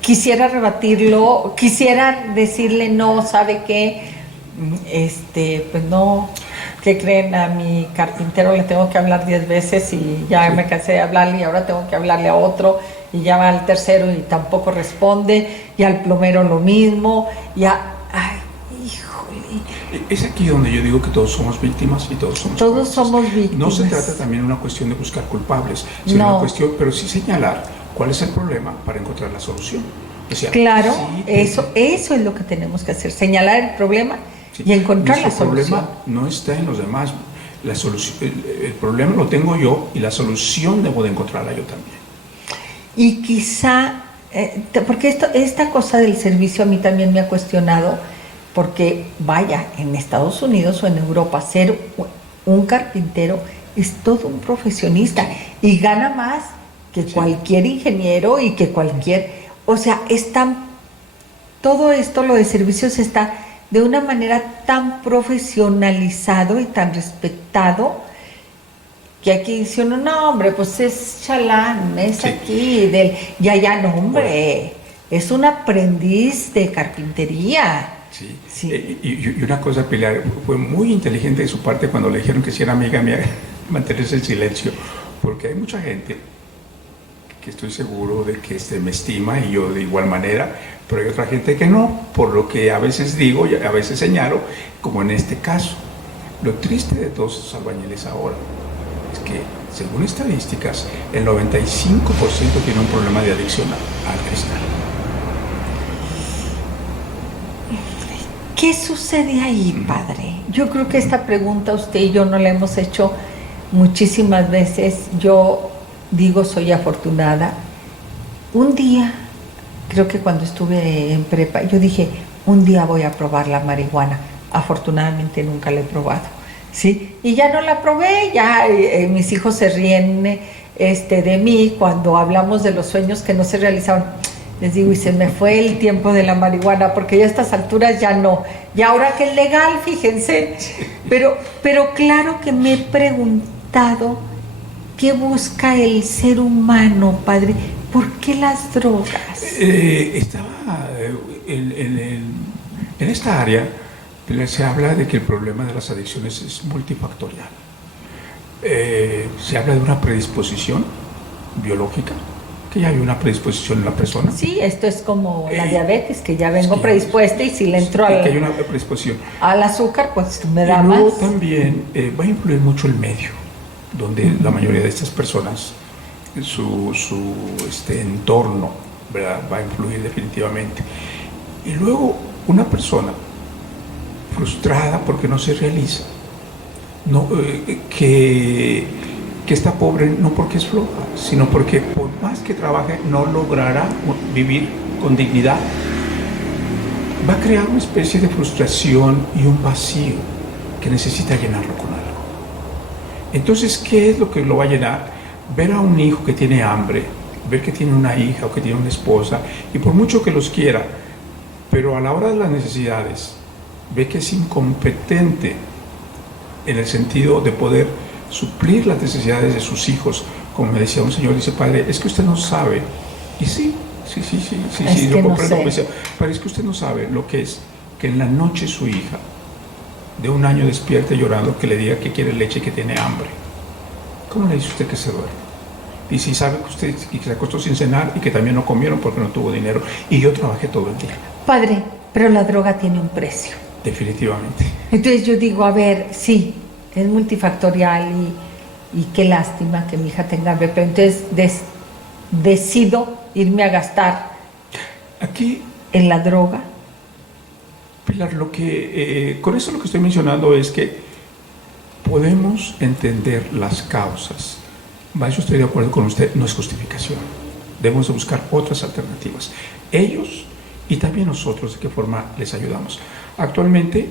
Quisiera rebatirlo, quisiera decirle no, ¿sabe qué? Pues no, ¿qué creen? A mi carpintero le tengo que hablar 10 veces y ya sí. Me cansé de hablarle y ahora tengo que hablarle a otro y ya va al tercero y tampoco responde, y al plomero lo mismo, ay, híjole. Es aquí donde yo digo que todos somos víctimas y todos somos víctimas. No se trata también de una cuestión de buscar culpables, sino una cuestión, pero sí señalar cuál es el problema para encontrar la solución. O sea, claro, sí, eso es lo que tenemos que hacer, señalar el problema y encontrar la solución. El problema no está en los demás, el problema lo tengo yo y la solución debo de encontrarla yo también. Y quizá, porque esta cosa del servicio a mí también me ha cuestionado, porque vaya, en Estados Unidos o en Europa, ser un carpintero es todo un profesionista y gana más que cualquier ingeniero y que cualquier, o sea, todo esto, lo de servicios está de una manera tan profesionalizado y tan respetado, que aquí dice uno, no hombre, pues es chalán, es aquí, ya, no hombre, es un aprendiz de carpintería. Sí. Y una cosa, Pilar, fue muy inteligente de su parte cuando le dijeron que si era amiga mía, mantenerse en silencio, porque hay mucha gente que estoy seguro de que me estima y yo de igual manera, pero hay otra gente que no, por lo que a veces digo y a veces señalo, como en este caso. Lo triste de todos esos albañiles ahora es que, según estadísticas, el 95% tiene un problema de adicción al cristal. ¿Qué sucede ahí, padre? Yo creo que esta pregunta usted y yo no la hemos hecho muchísimas veces. Yo digo, soy afortunada un día, creo que cuando estuve en prepa, yo dije, un día voy a probar la marihuana. Afortunadamente nunca la he probado, ¿sí? Y ya no la probé, ya mis hijos se ríen de mí cuando hablamos de los sueños que no se realizaban. Les digo, y se me fue el tiempo de la marihuana, porque ya a estas alturas ya no. Y ahora que es legal, fíjense. Pero claro que me he preguntado, ¿qué busca el ser humano, padre? ¿Por qué las drogas? Estaba en esta área, se habla de que el problema de las adicciones es multifactorial. Se habla de una predisposición biológica, que ya hay una predisposición en la persona. Sí, esto es como la diabetes, que ya vengo predispuesta y si le entro que hay una predisposición al azúcar, pues me da y luego más. También va a influir mucho el medio, donde la mayoría de estas personas, su entorno, ¿verdad?, va a influir definitivamente. Y luego una persona frustrada porque no se realiza, no, que está pobre no porque es floja, sino porque por más que trabaje no logrará vivir con dignidad. Va a crear una especie de frustración y un vacío que necesita llenarlo con algo. Entonces, ¿qué es lo que lo va a llenar? Ver a un hijo que tiene hambre, ver que tiene una hija o que tiene una esposa, y por mucho que los quiera, pero a la hora de las necesidades, ve que es incompetente en el sentido de poder suplir las necesidades de sus hijos. Como me decía un señor, dice, padre, es que usted no sabe. Y sí, yo comprendo, pero es que usted no sabe lo que es que en la noche su hija de 1 año despierte llorando, que le diga que quiere leche y que tiene hambre. ¿Cómo le dice usted que se duerme? Y si sabe que usted que se acostó sin cenar y que también no comieron porque no tuvo dinero y yo trabajé todo el día. Padre, pero la droga tiene un precio. Definitivamente. Entonces yo digo, a ver, sí, es multifactorial y qué lástima que mi hija tenga hambre, pero entonces decido irme a gastar aquí en la droga. Pilar, con eso lo que estoy mencionando es que podemos entender las causas. Yo estoy de acuerdo con usted, no es justificación. Debemos de buscar otras alternativas. Ellos y también nosotros, ¿de qué forma les ayudamos? Actualmente,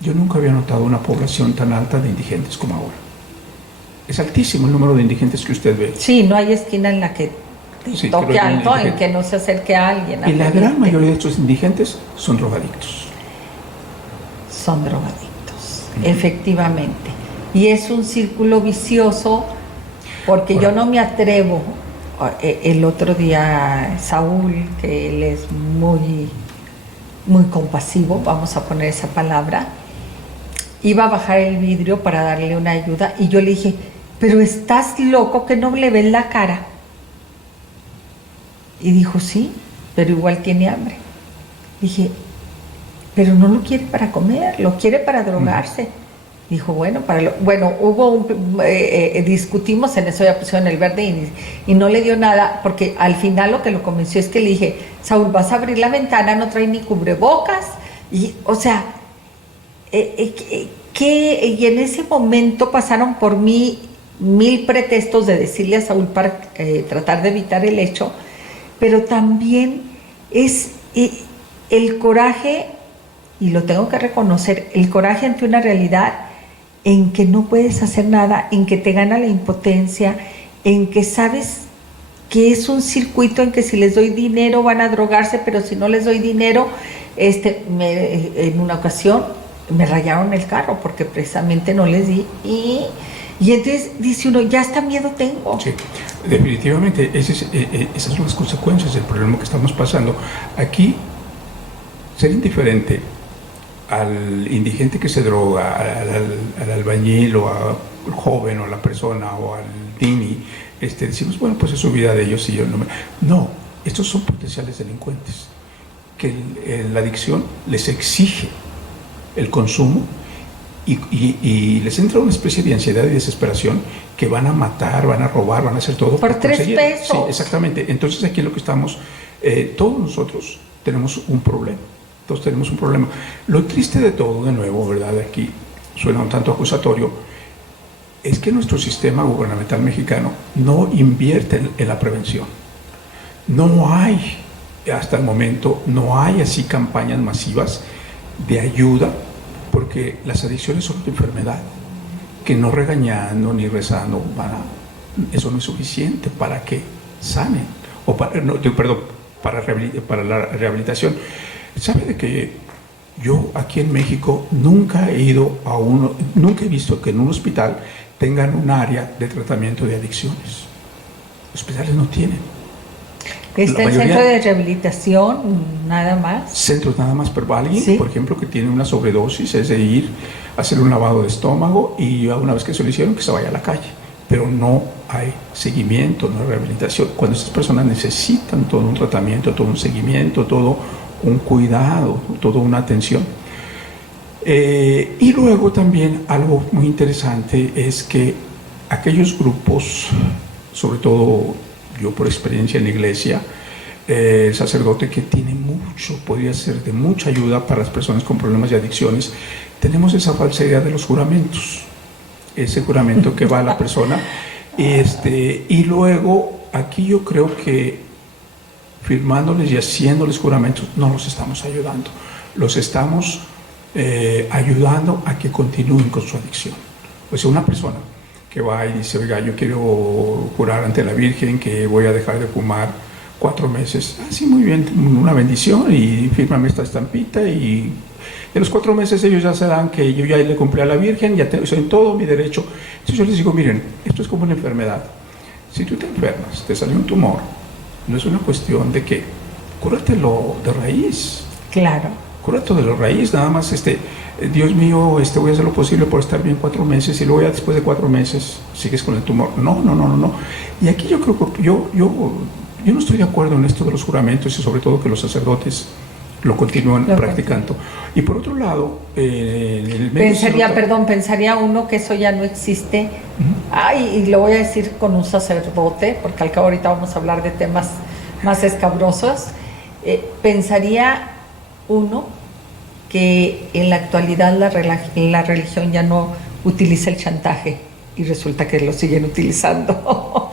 yo nunca había notado una población tan alta de indigentes como ahora. Es altísimo el número de indigentes que usted ve. Sí, no hay esquina en la que toque alto, en que no se acerque a alguien. Y la gran mayoría de estos indigentes son drogadictos. Son drogadictos, efectivamente. Y es un círculo vicioso, porque yo no me atrevo. El otro día Saúl, que él es muy compasivo, vamos a poner esa palabra, iba a bajar el vidrio para darle una ayuda y yo le dije, pero estás loco que no le ves la cara. Y dijo, sí, pero igual tiene hambre. Dije, pero no lo quiere para comer, lo quiere para drogarse. Dijo, bueno, discutimos en eso, ya pusieron el verde y no le dio nada, porque al final lo que lo convenció es que le dije, Saúl, vas a abrir la ventana, no trae ni cubrebocas, y, o sea, y en ese momento pasaron por mí 1000 pretextos de decirle a Saúl para tratar de evitar el hecho, pero también es el coraje, y lo tengo que reconocer, el coraje ante una realidad en que no puedes hacer nada, en que te gana la impotencia, en que sabes que es un circuito en que si les doy dinero van a drogarse, pero si no les doy dinero, en una ocasión me rayaron el carro porque precisamente no les di y entonces dice uno, ya hasta miedo tengo. Sí, definitivamente, esas son las consecuencias del problema que estamos pasando. Aquí, ser indiferente al indigente que se droga, al albañil o al joven o a la persona o al niño, decimos, bueno, pues es su vida de ellos y yo no me... No, estos son potenciales delincuentes que la adicción les exige el consumo y les entra una especie de ansiedad y desesperación que van a matar, van a robar, van a hacer todo por 3 pesos. Sí, exactamente. Entonces aquí lo que estamos, todos nosotros tenemos un problema. Todos tenemos un problema. Lo triste de todo, de nuevo, ¿verdad? Aquí suena un tanto acusatorio, es que nuestro sistema gubernamental mexicano no invierte en la prevención. no hay, hasta el momento, no hay así campañas masivas de ayuda, porque las adicciones son una enfermedad que no regañando ni rezando, eso no es suficiente para que sanen, o para, no, perdón, para la rehabilitación. ¿Sabe de que yo aquí en México nunca he visto que en un hospital tengan un área de tratamiento de adicciones? Los hospitales no tienen. ¿Está el centro de rehabilitación nada más? Centros nada más, pero alguien, ¿sí? Por ejemplo, que tiene una sobredosis, es de ir a hacer un lavado de estómago y una vez que se lo hicieron, que se vaya a la calle. Pero no hay seguimiento, no hay rehabilitación. Cuando estas personas necesitan todo un tratamiento, todo un seguimiento, todo un cuidado, toda una atención. Y luego también algo muy interesante es que aquellos grupos, sobre todo yo por experiencia en la iglesia, el sacerdote que tiene mucho, podría ser de mucha ayuda para las personas con problemas de adicciones, tenemos esa falsa idea de los juramentos, ese juramento que va a la persona, y luego aquí yo creo que firmándoles y haciéndoles juramentos no los estamos ayudando, los estamos ayudando a que continúen con su adicción. O sea, una persona que va y dice, oiga, yo quiero jurar ante la Virgen que voy a dejar de fumar 4 meses. Ah, sí, muy bien, una bendición, y fírmame esta estampita, y de los 4 meses ellos ya se dan que yo ya le cumplí a la Virgen, ya soy en todo mi derecho. Entonces yo les digo, miren, esto es como una enfermedad. Si tú te enfermas, te sale un tumor, no es una cuestión de que cúratelo de raíz. Claro. Cúratelo de raíz, nada más Dios mío, voy a hacer lo posible por estar bien 4 meses y luego ya después de 4 meses sigues con el tumor. No. Y aquí yo creo que yo no estoy de acuerdo en esto de los juramentos, y sobre todo que los sacerdotes lo continúan practicando. Y por otro lado, pensaría uno que eso ya no existe. Y lo voy a decir con un sacerdote, porque al cabo ahorita vamos a hablar de temas más escabrosos. Pensaría uno que en la actualidad la religión ya no utiliza el chantaje, y resulta que lo siguen utilizando.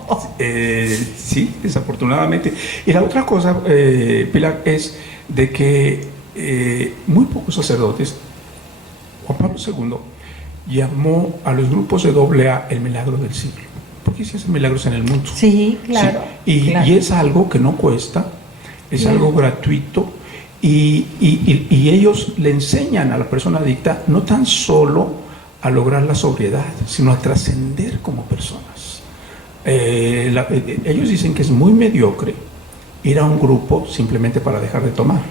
Sí, desafortunadamente. Y la otra cosa, Pilar, es de que muy pocos sacerdotes, Juan Pablo II llamó a los grupos de AA el milagro del siglo, porque se hacen milagros en el mundo. Sí, claro. Sí. Y es algo que no cuesta, es algo gratuito. Y ellos le enseñan a la persona adicta no tan solo a lograr la sobriedad, sino a trascender como personas. Ellos dicen que es muy mediocre ir a un grupo simplemente para dejar de tomar.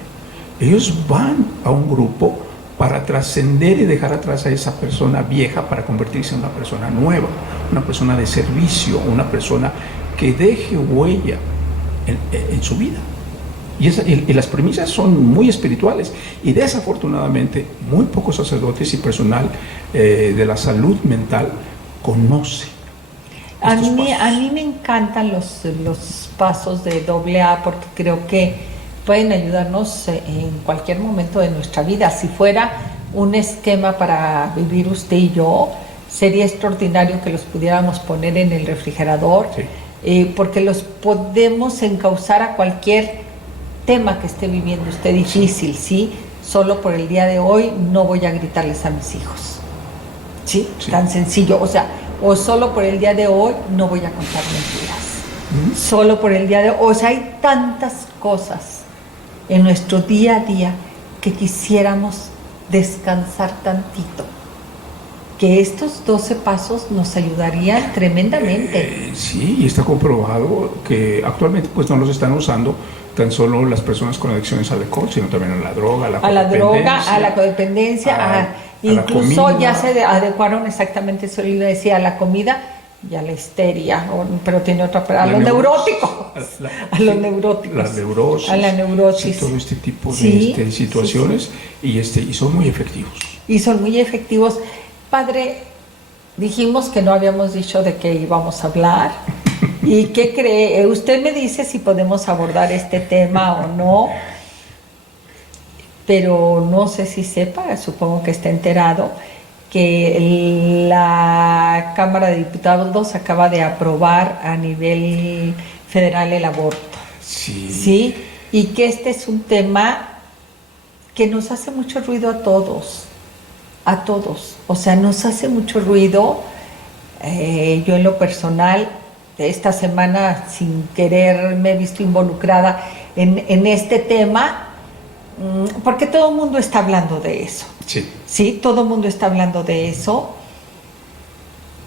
Ellos van a un grupo para trascender y dejar atrás a esa persona vieja para convertirse en una persona nueva, una persona de servicio, una persona que deje huella en su vida. Y las premisas son muy espirituales, y desafortunadamente muy pocos sacerdotes y personal de la salud mental conoce. A mí me encantan los pasos de AA, porque creo que pueden ayudarnos en cualquier momento de nuestra vida. Si fuera un esquema para vivir usted y yo, sería extraordinario que los pudiéramos poner en el refrigerador, sí. Porque los podemos encauzar a cualquier tema que esté viviendo usted difícil, ¿sí? Solo por el día de hoy no voy a gritarles a mis hijos, ¿sí? Tan sencillo, o solo por el día de hoy no voy a contar mentiras, solo por el día de hoy, hay tantas cosas en nuestro día a día que quisiéramos descansar tantito, que estos 12 pasos nos ayudarían tremendamente. Sí, y está comprobado que actualmente pues no los están usando tan solo las personas con adicciones al alcohol, sino también a la droga, a la codependencia, incluso ya se adecuaron exactamente, eso le iba a decir, a la comida y a la histeria, pero tiene otra, a los neuróticos, a los neuróticos, la neurosis, a la neurosis, sí, todo este tipo de situaciones, sí. Y son muy efectivos. Y son muy efectivos. Padre, dijimos que no habíamos dicho de qué íbamos a hablar. ¿Y qué cree? Usted me dice si podemos abordar este tema o no, pero no sé si sepa, supongo que está enterado, que la Cámara de Diputados acaba de aprobar a nivel federal el aborto. Sí. ¿Sí? Y que este es un tema que nos hace mucho ruido a todos, o sea, nos hace mucho ruido. Yo en lo personal, esta semana sin querer me he visto involucrada en este tema, porque todo el mundo está hablando de eso. Sí. Sí, todo el mundo está hablando de eso.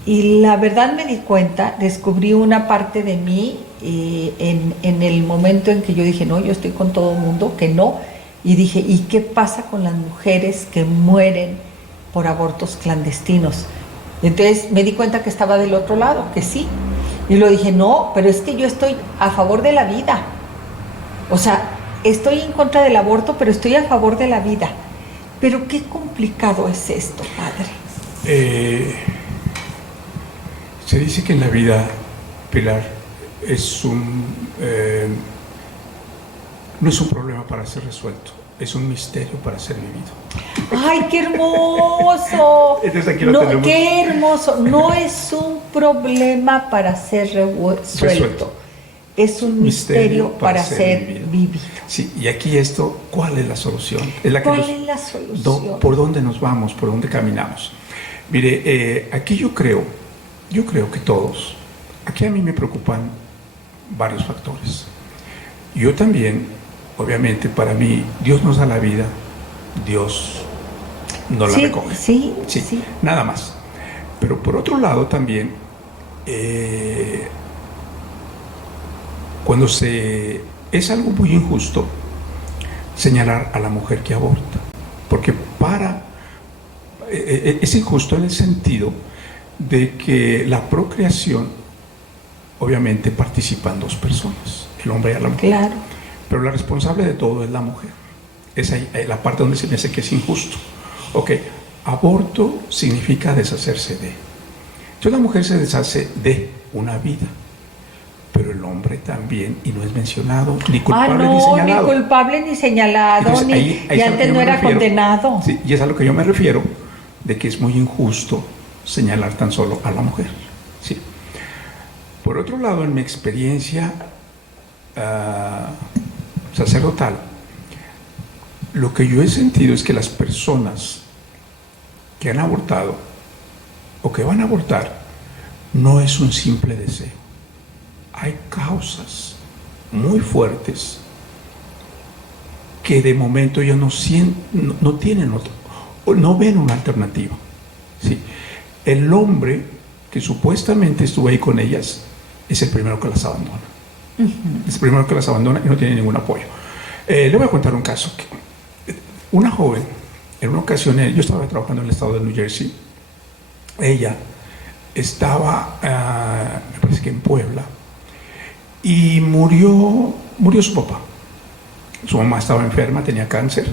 Y la verdad me di cuenta, descubrí una parte de mí en el momento en que yo dije, no, yo estoy con todo el mundo, que no. Y dije, ¿y qué pasa con las mujeres que mueren por abortos clandestinos? Y entonces me di cuenta que estaba del otro lado, que sí. Y lo dije, no, pero es que yo estoy a favor de la vida. O sea, estoy en contra del aborto, pero estoy a favor de la vida. Pero qué complicado es esto, padre. Se dice que en la vida, Pilar, no es un problema para ser resuelto, es un misterio para ser vivido. ¡Ay, qué hermoso! Entonces aquí lo no, tenemos. ¡Qué hermoso! No es un problema para ser resuelto. Es un misterio para ser vivido. Sí, y aquí ¿cuál es la solución? ¿Cuál es la solución? ¿Por dónde nos vamos? ¿Por dónde caminamos? Mire, aquí yo creo que todos, aquí a mí me preocupan varios factores. Yo también, obviamente, para mí, Dios nos da la vida, Dios no la recoge. Sí, nada más. Pero por otro lado también, cuando es algo muy injusto señalar a la mujer que aborta, porque es injusto en el sentido de que la procreación obviamente participan dos personas, el hombre y la mujer. Claro. Pero la responsable de todo es la mujer. Es ahí la parte donde se me hace que es injusto. Ok, aborto significa deshacerse de. Entonces la mujer se deshace de una vida, pero el hombre también, y no es mencionado, ni culpable ni señalado. Ni culpable ni señalado, entonces, ahí y antes no era condenado. Sí, y es a lo que yo me refiero, de que es muy injusto señalar tan solo a la mujer. Sí. Por otro lado, en mi experiencia sacerdotal, lo que yo he sentido es que las personas que han abortado o que van a abortar no es un simple deseo. Hay causas muy fuertes que de momento ellos no tienen otro, o no ven una alternativa. ¿Sí? El hombre que supuestamente estuvo ahí con ellas es el primero que las abandona. Es el primero que las abandona y no tiene ningún apoyo. Le voy a contar un caso. Una joven, en una ocasión, yo estaba trabajando en el estado de New Jersey. Ella estaba, me parece que en Puebla, y murió su papá. Su mamá estaba enferma, tenía cáncer,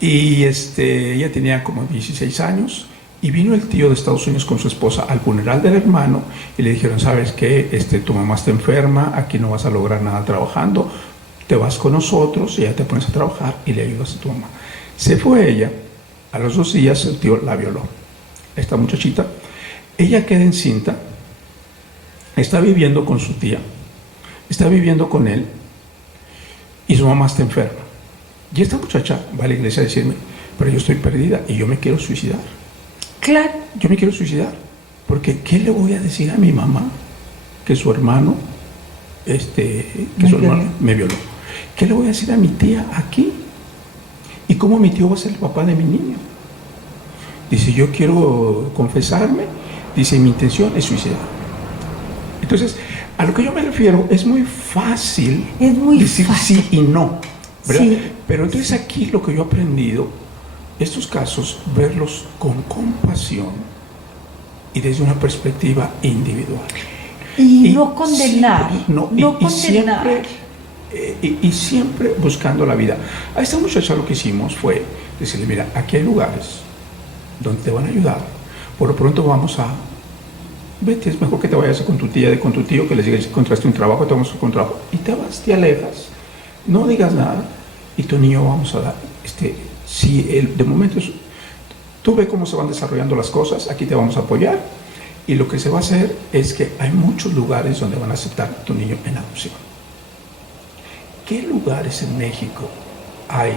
y ella tenía como 16 años. Y vino el tío de Estados Unidos con su esposa al funeral del hermano y le dijeron, ¿sabes qué? Tu mamá está enferma, aquí no vas a lograr nada trabajando, te vas con nosotros y ya te pones a trabajar y le ayudas a tu mamá. Se fue ella, a los 2 días el tío la violó. Esta muchachita, ella queda encinta, está viviendo con su tía, está viviendo con él y su mamá está enferma. Y esta muchacha va a la iglesia a decirme, pero yo estoy perdida y yo me quiero suicidar. Claro. Yo me quiero suicidar, porque ¿qué le voy a decir a mi mamá que su hermano, me violó? ¿Qué le voy a decir a mi tía aquí? ¿Y cómo mi tío va a ser el papá de mi niño? Dice, yo quiero confesarme, dice, mi intención es suicidar. Entonces, a lo que yo me refiero, es muy fácil decir sí y no, ¿verdad? Sí. Pero entonces aquí lo que yo he aprendido, estos casos, verlos con compasión y desde una perspectiva individual. Y no condenar. Y siempre buscando la vida. A esta muchacha lo que hicimos fue decirle, mira, aquí hay lugares donde te van a ayudar. Por lo pronto vete, es mejor que te vayas con tu tía, con tu tío, que les digas, encontraste un trabajo, te vamos a hacer un trabajo. Y te vas, te alejas, no digas nada, y tu niño vamos a dar, si de momento tú ve cómo se van desarrollando las cosas, aquí te vamos a apoyar, y lo que se va a hacer es que hay muchos lugares donde van a aceptar a tu niño en adopción. ¿qué lugares en México hay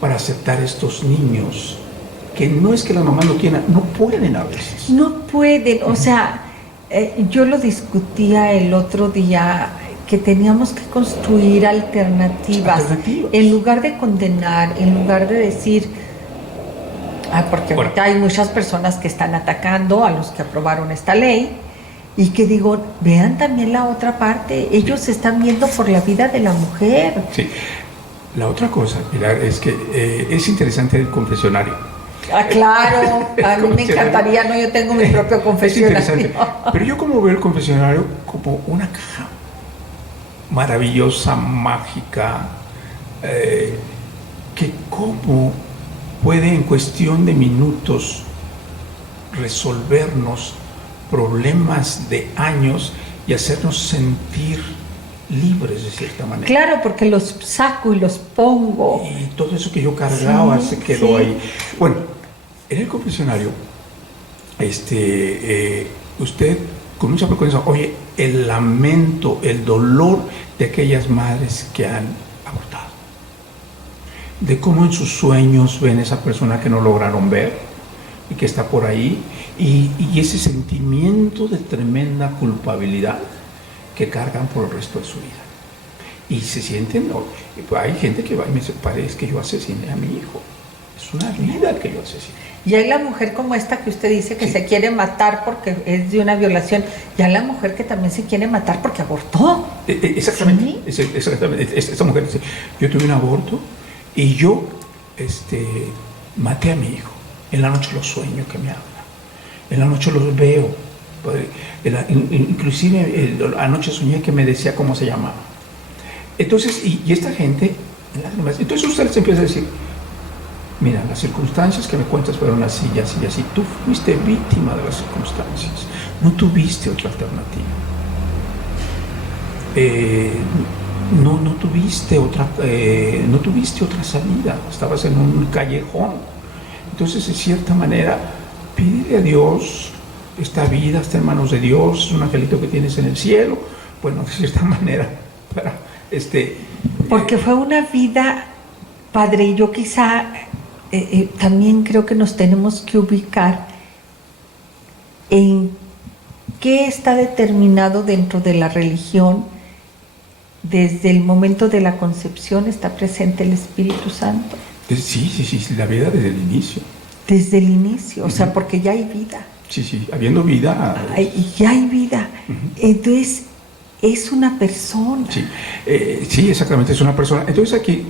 para aceptar estos niños que no es que las mamás no quieran, no pueden a veces? No pueden, o sea, yo lo discutía el otro día, que teníamos que construir alternativas. En lugar de condenar, en lugar de decir, porque ahorita hay muchas personas que están atacando a los que aprobaron esta ley, y que digo, vean también la otra parte, ellos se están viendo por la vida de la mujer. Sí, la otra cosa, Pilar, es que es interesante el confesionario. Claro, a mí me encantaría, no, yo tengo mi propio confesionario. Es interesante, pero yo como veo el confesionario como una caja maravillosa, mágica, que cómo puede en cuestión de minutos resolvernos problemas de años y hacernos sentir libres de cierta manera. Claro, porque los saco y los pongo. Y todo eso que yo cargaba se quedó ahí. Bueno, en el confesionario, usted con mucha frecuencia oye el lamento, el dolor de aquellas madres que han abortado, de cómo en sus sueños ven esa persona que no lograron ver y que está por ahí, y ese sentimiento de tremenda culpabilidad que cargan por el resto de su vida. Y se sienten, hay gente que va y me dice, parece que yo asesiné a mi hijo. Es una vida que yo asesiné. Y hay la mujer como esta que usted dice que se quiere matar porque es de una violación. Y hay la mujer que también se quiere matar porque abortó. Exactamente. ¿Sí? Exactamente. Esta mujer dice, yo tuve un aborto y yo maté a mi hijo. En la noche los sueño que me hablan. En la noche los veo. Inclusive anoche soñé que me decía cómo se llamaba. Entonces, y esta gente, entonces usted les empieza a decir, mira, las circunstancias que me cuentas fueron así y así y así. Tú fuiste víctima de las circunstancias. No tuviste otra alternativa. No tuviste otra salida. Estabas en un callejón. Entonces, de cierta manera, pídele a Dios, esta vida está en manos de Dios, es un angelito que tienes en el cielo. Bueno, de cierta manera, para porque fue una vida, padre, y yo quizá también creo que nos tenemos que ubicar en qué está determinado dentro de la religión. Desde el momento de la concepción está presente el Espíritu Santo. Sí, la vida desde el inicio. Desde el inicio, o sea, porque ya hay vida. Sí, habiendo vida. Ya hay vida. Entonces, es una persona. Sí, exactamente, es una persona. Entonces aquí,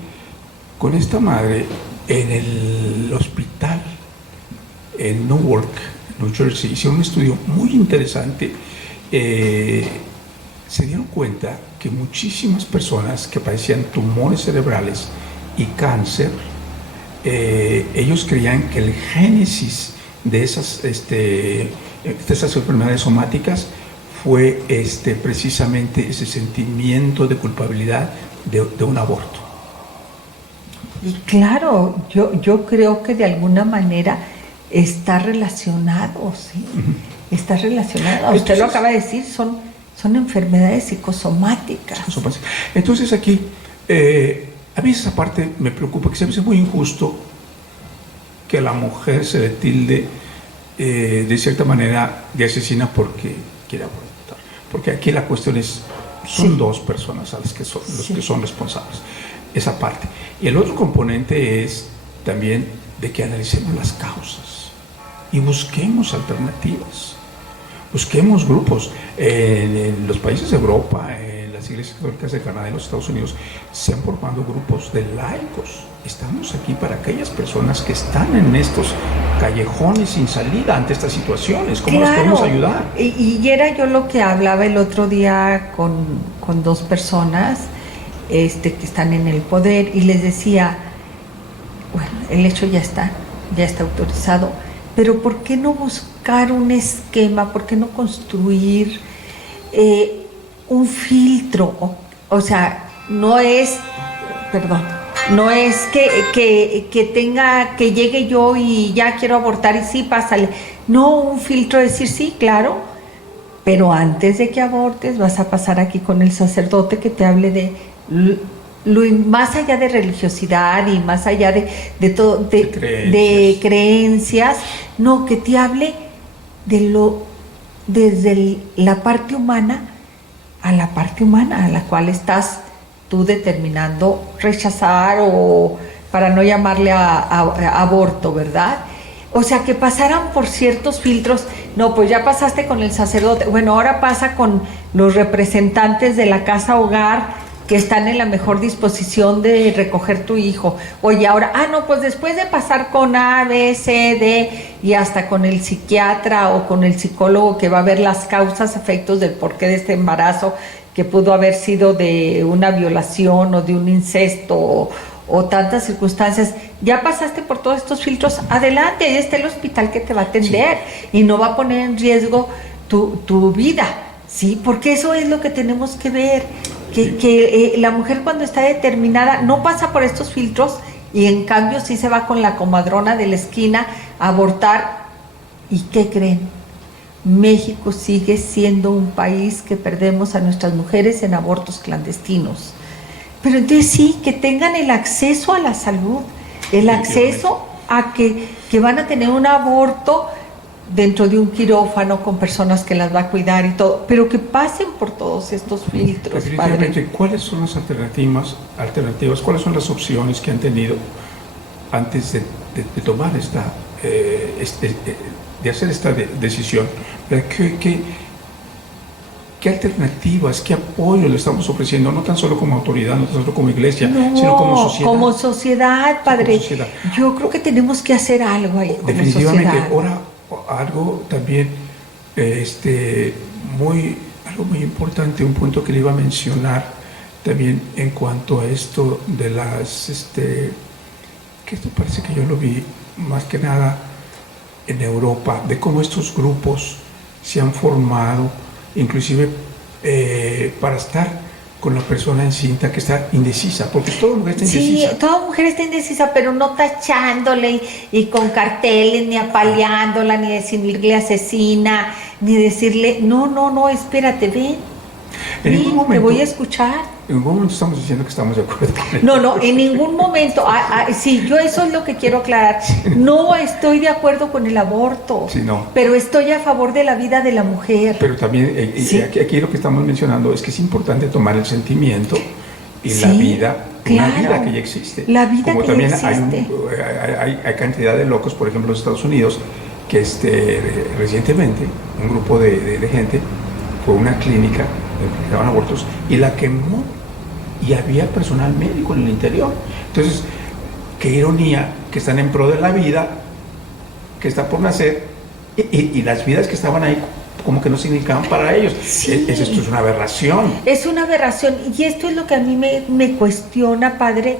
con esta madre, en el hospital en Newark, New Jersey, hicieron un estudio muy interesante. Se dieron cuenta que muchísimas personas que padecían tumores cerebrales y cáncer, ellos creían que el génesis de esas enfermedades somáticas fue precisamente ese sentimiento de culpabilidad de un aborto. Y claro, yo creo que de alguna manera está relacionado, ¿sí? Está relacionado. Usted lo acaba de decir, son enfermedades psicosomáticas. Entonces aquí, a mí esa parte me preocupa, que se me hace muy injusto que a la mujer se le tilde de cierta manera de asesina porque quiere abortar. Porque aquí la cuestión son dos personas a las que son, los que son responsables. Esa parte. Y el otro componente es también de que analicemos las causas y busquemos alternativas. Busquemos grupos. En los países de Europa, en las iglesias católicas de Canadá y en los Estados Unidos, se han formado grupos de laicos. Estamos aquí para aquellas personas que están en estos callejones sin salida ante estas situaciones. ¿Cómo les podemos ayudar? Y era yo lo que hablaba el otro día con dos personas que están en el poder, y les decía, bueno, el hecho ya está autorizado, pero ¿por qué no buscar un esquema? ¿Por qué no construir un filtro? O sea, no es que llegue yo y ya quiero abortar y sí, pásale. No, un filtro, decir sí, claro, Pero antes de que abortes vas a pasar aquí con el sacerdote que te hable de más allá de religiosidad y más allá de todo, de creencias, no, que te hable desde la parte humana a la parte humana a la cual estás tú determinando rechazar o para no llamarle a aborto, ¿verdad? O sea, que pasaran por ciertos filtros. No, pues ya pasaste con el sacerdote. Bueno, ahora pasa con los representantes de la casa hogar que están en la mejor disposición de recoger tu hijo. Oye, ahora, no, pues después de pasar con A, B, C, D y hasta con el psiquiatra o con el psicólogo que va a ver las causas, efectos del porqué de este embarazo, que pudo haber sido de una violación o de un incesto o tantas circunstancias, ya pasaste por todos estos filtros, adelante, ahí está el hospital que te va a atender, sí, y no va a poner en riesgo tu vida, ¿sí? Porque eso es lo que tenemos que ver, que la mujer cuando está determinada no pasa por estos filtros y en cambio sí se va con la comadrona de la esquina a abortar. ¿Y qué creen? México sigue siendo un país que perdemos a nuestras mujeres en abortos clandestinos. Pero entonces sí, que tengan el acceso a la salud, el acceso a que van a tener un aborto dentro de un quirófano con personas que las va a cuidar y todo, pero que pasen por todos estos filtros. Definitivamente, ¿cuáles son las alternativas? ¿Cuáles son las opciones que han tenido antes de tomar de hacer esta decisión? ¿Qué alternativas, qué apoyo le estamos ofreciendo, no tan solo como autoridad, no tan solo como iglesia, sino como sociedad? Como sociedad, padre. Como sociedad. Yo creo que tenemos que hacer algo ahí como definitivamente, sociedad. Ahora, algo también, algo muy importante, un punto que le iba a mencionar también en cuanto a esto de que esto parece que yo lo vi más que nada en Europa, de cómo estos grupos se han formado, inclusive para estar con la persona encinta que está indecisa, porque toda mujer está indecisa. Sí, toda mujer está indecisa, pero no tachándole y con carteles, ni apaleándola, ni decirle asesina, ni decirle, no, espérate, ven, te voy a escuchar. En ningún momento estamos diciendo que estamos de acuerdo con él. No, en ningún momento. Sí, yo eso es lo que quiero aclarar. No estoy de acuerdo con el aborto, sí, no, pero estoy a favor de la vida de la mujer. Pero también, ¿sí? aquí lo que estamos mencionando es que es importante tomar el sentimiento y sí, la vida, claro, una vida que ya existe. La vida como que también ya existe. Hay cantidad de locos, por ejemplo, en los Estados Unidos, que recientemente un grupo de gente fue a una clínica que daban abortos y la quemó, y había personal médico en el interior. Entonces, qué ironía que están en pro de la vida que está por nacer y las vidas que estaban ahí como que no significaban para ellos. Sí. Esto es una aberración. Es una aberración, y esto es lo que a mí me cuestiona, padre,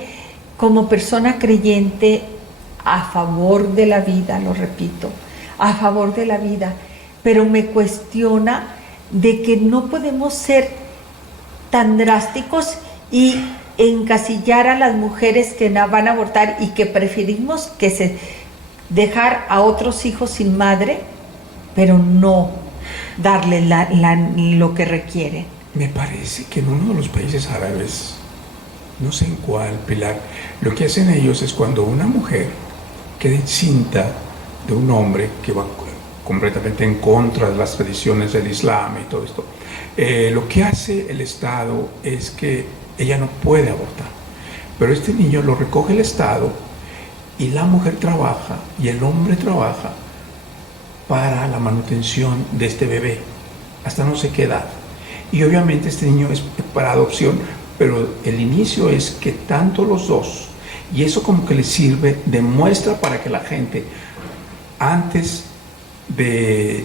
como persona creyente a favor de la vida, lo repito, a favor de la vida, pero me cuestiona de que no podemos ser tan drásticos y encasillar a las mujeres que van a abortar y que preferimos dejar a otros hijos sin madre, pero no darle lo que requiere. Me parece que en uno de los países árabes, no sé en cuál, Pilar, lo que hacen ellos es cuando una mujer queda encinta de un hombre que va completamente en contra de las tradiciones del Islam y todo esto, lo que hace el Estado es que ella no puede abortar, pero este niño lo recoge el Estado y la mujer trabaja y el hombre trabaja para la manutención de este bebé hasta no sé qué edad, y obviamente este niño es para adopción, pero el inicio es que tanto los dos, y eso como que les sirve de muestra para que la gente antes de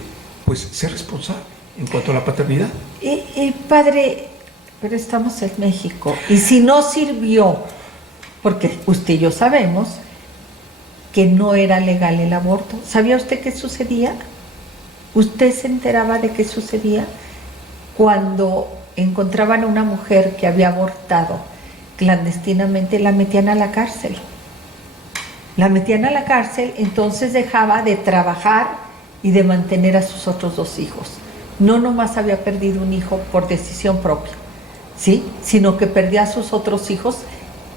ser responsable en cuanto a la paternidad. Padre, pero estamos en México, y si no sirvió, porque usted y yo sabemos que no era legal el aborto. ¿Sabía usted qué sucedía? ¿Usted se enteraba de qué sucedía? Cuando encontraban a una mujer que había abortado clandestinamente, la metían a la cárcel. Entonces dejaba de trabajar y de mantener a sus otros 2 hijos. no nomás había perdido un hijo por decisión propia, ¿sí? Sino que perdía a sus otros hijos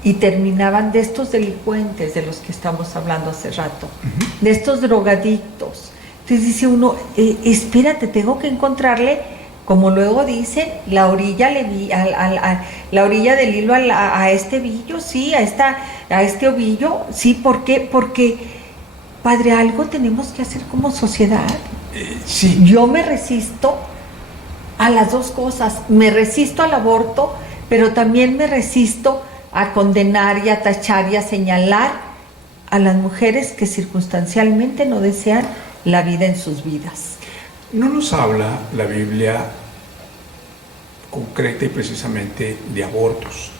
y terminaban de estos delincuentes de los que estamos hablando hace rato, de estos drogadictos. Entonces dice uno, espérate, tengo que encontrarle, como luego dice, la orilla, la orilla del hilo a este ovillo, sí, a este ovillo, sí, ¿por qué? Porque, padre, algo tenemos que hacer como sociedad. Sí. Yo me resisto a las dos cosas, me resisto al aborto, pero también me resisto a condenar y a tachar y a señalar a las mujeres que circunstancialmente no desean la vida en sus vidas. No nos habla la Biblia concreta y precisamente de abortos,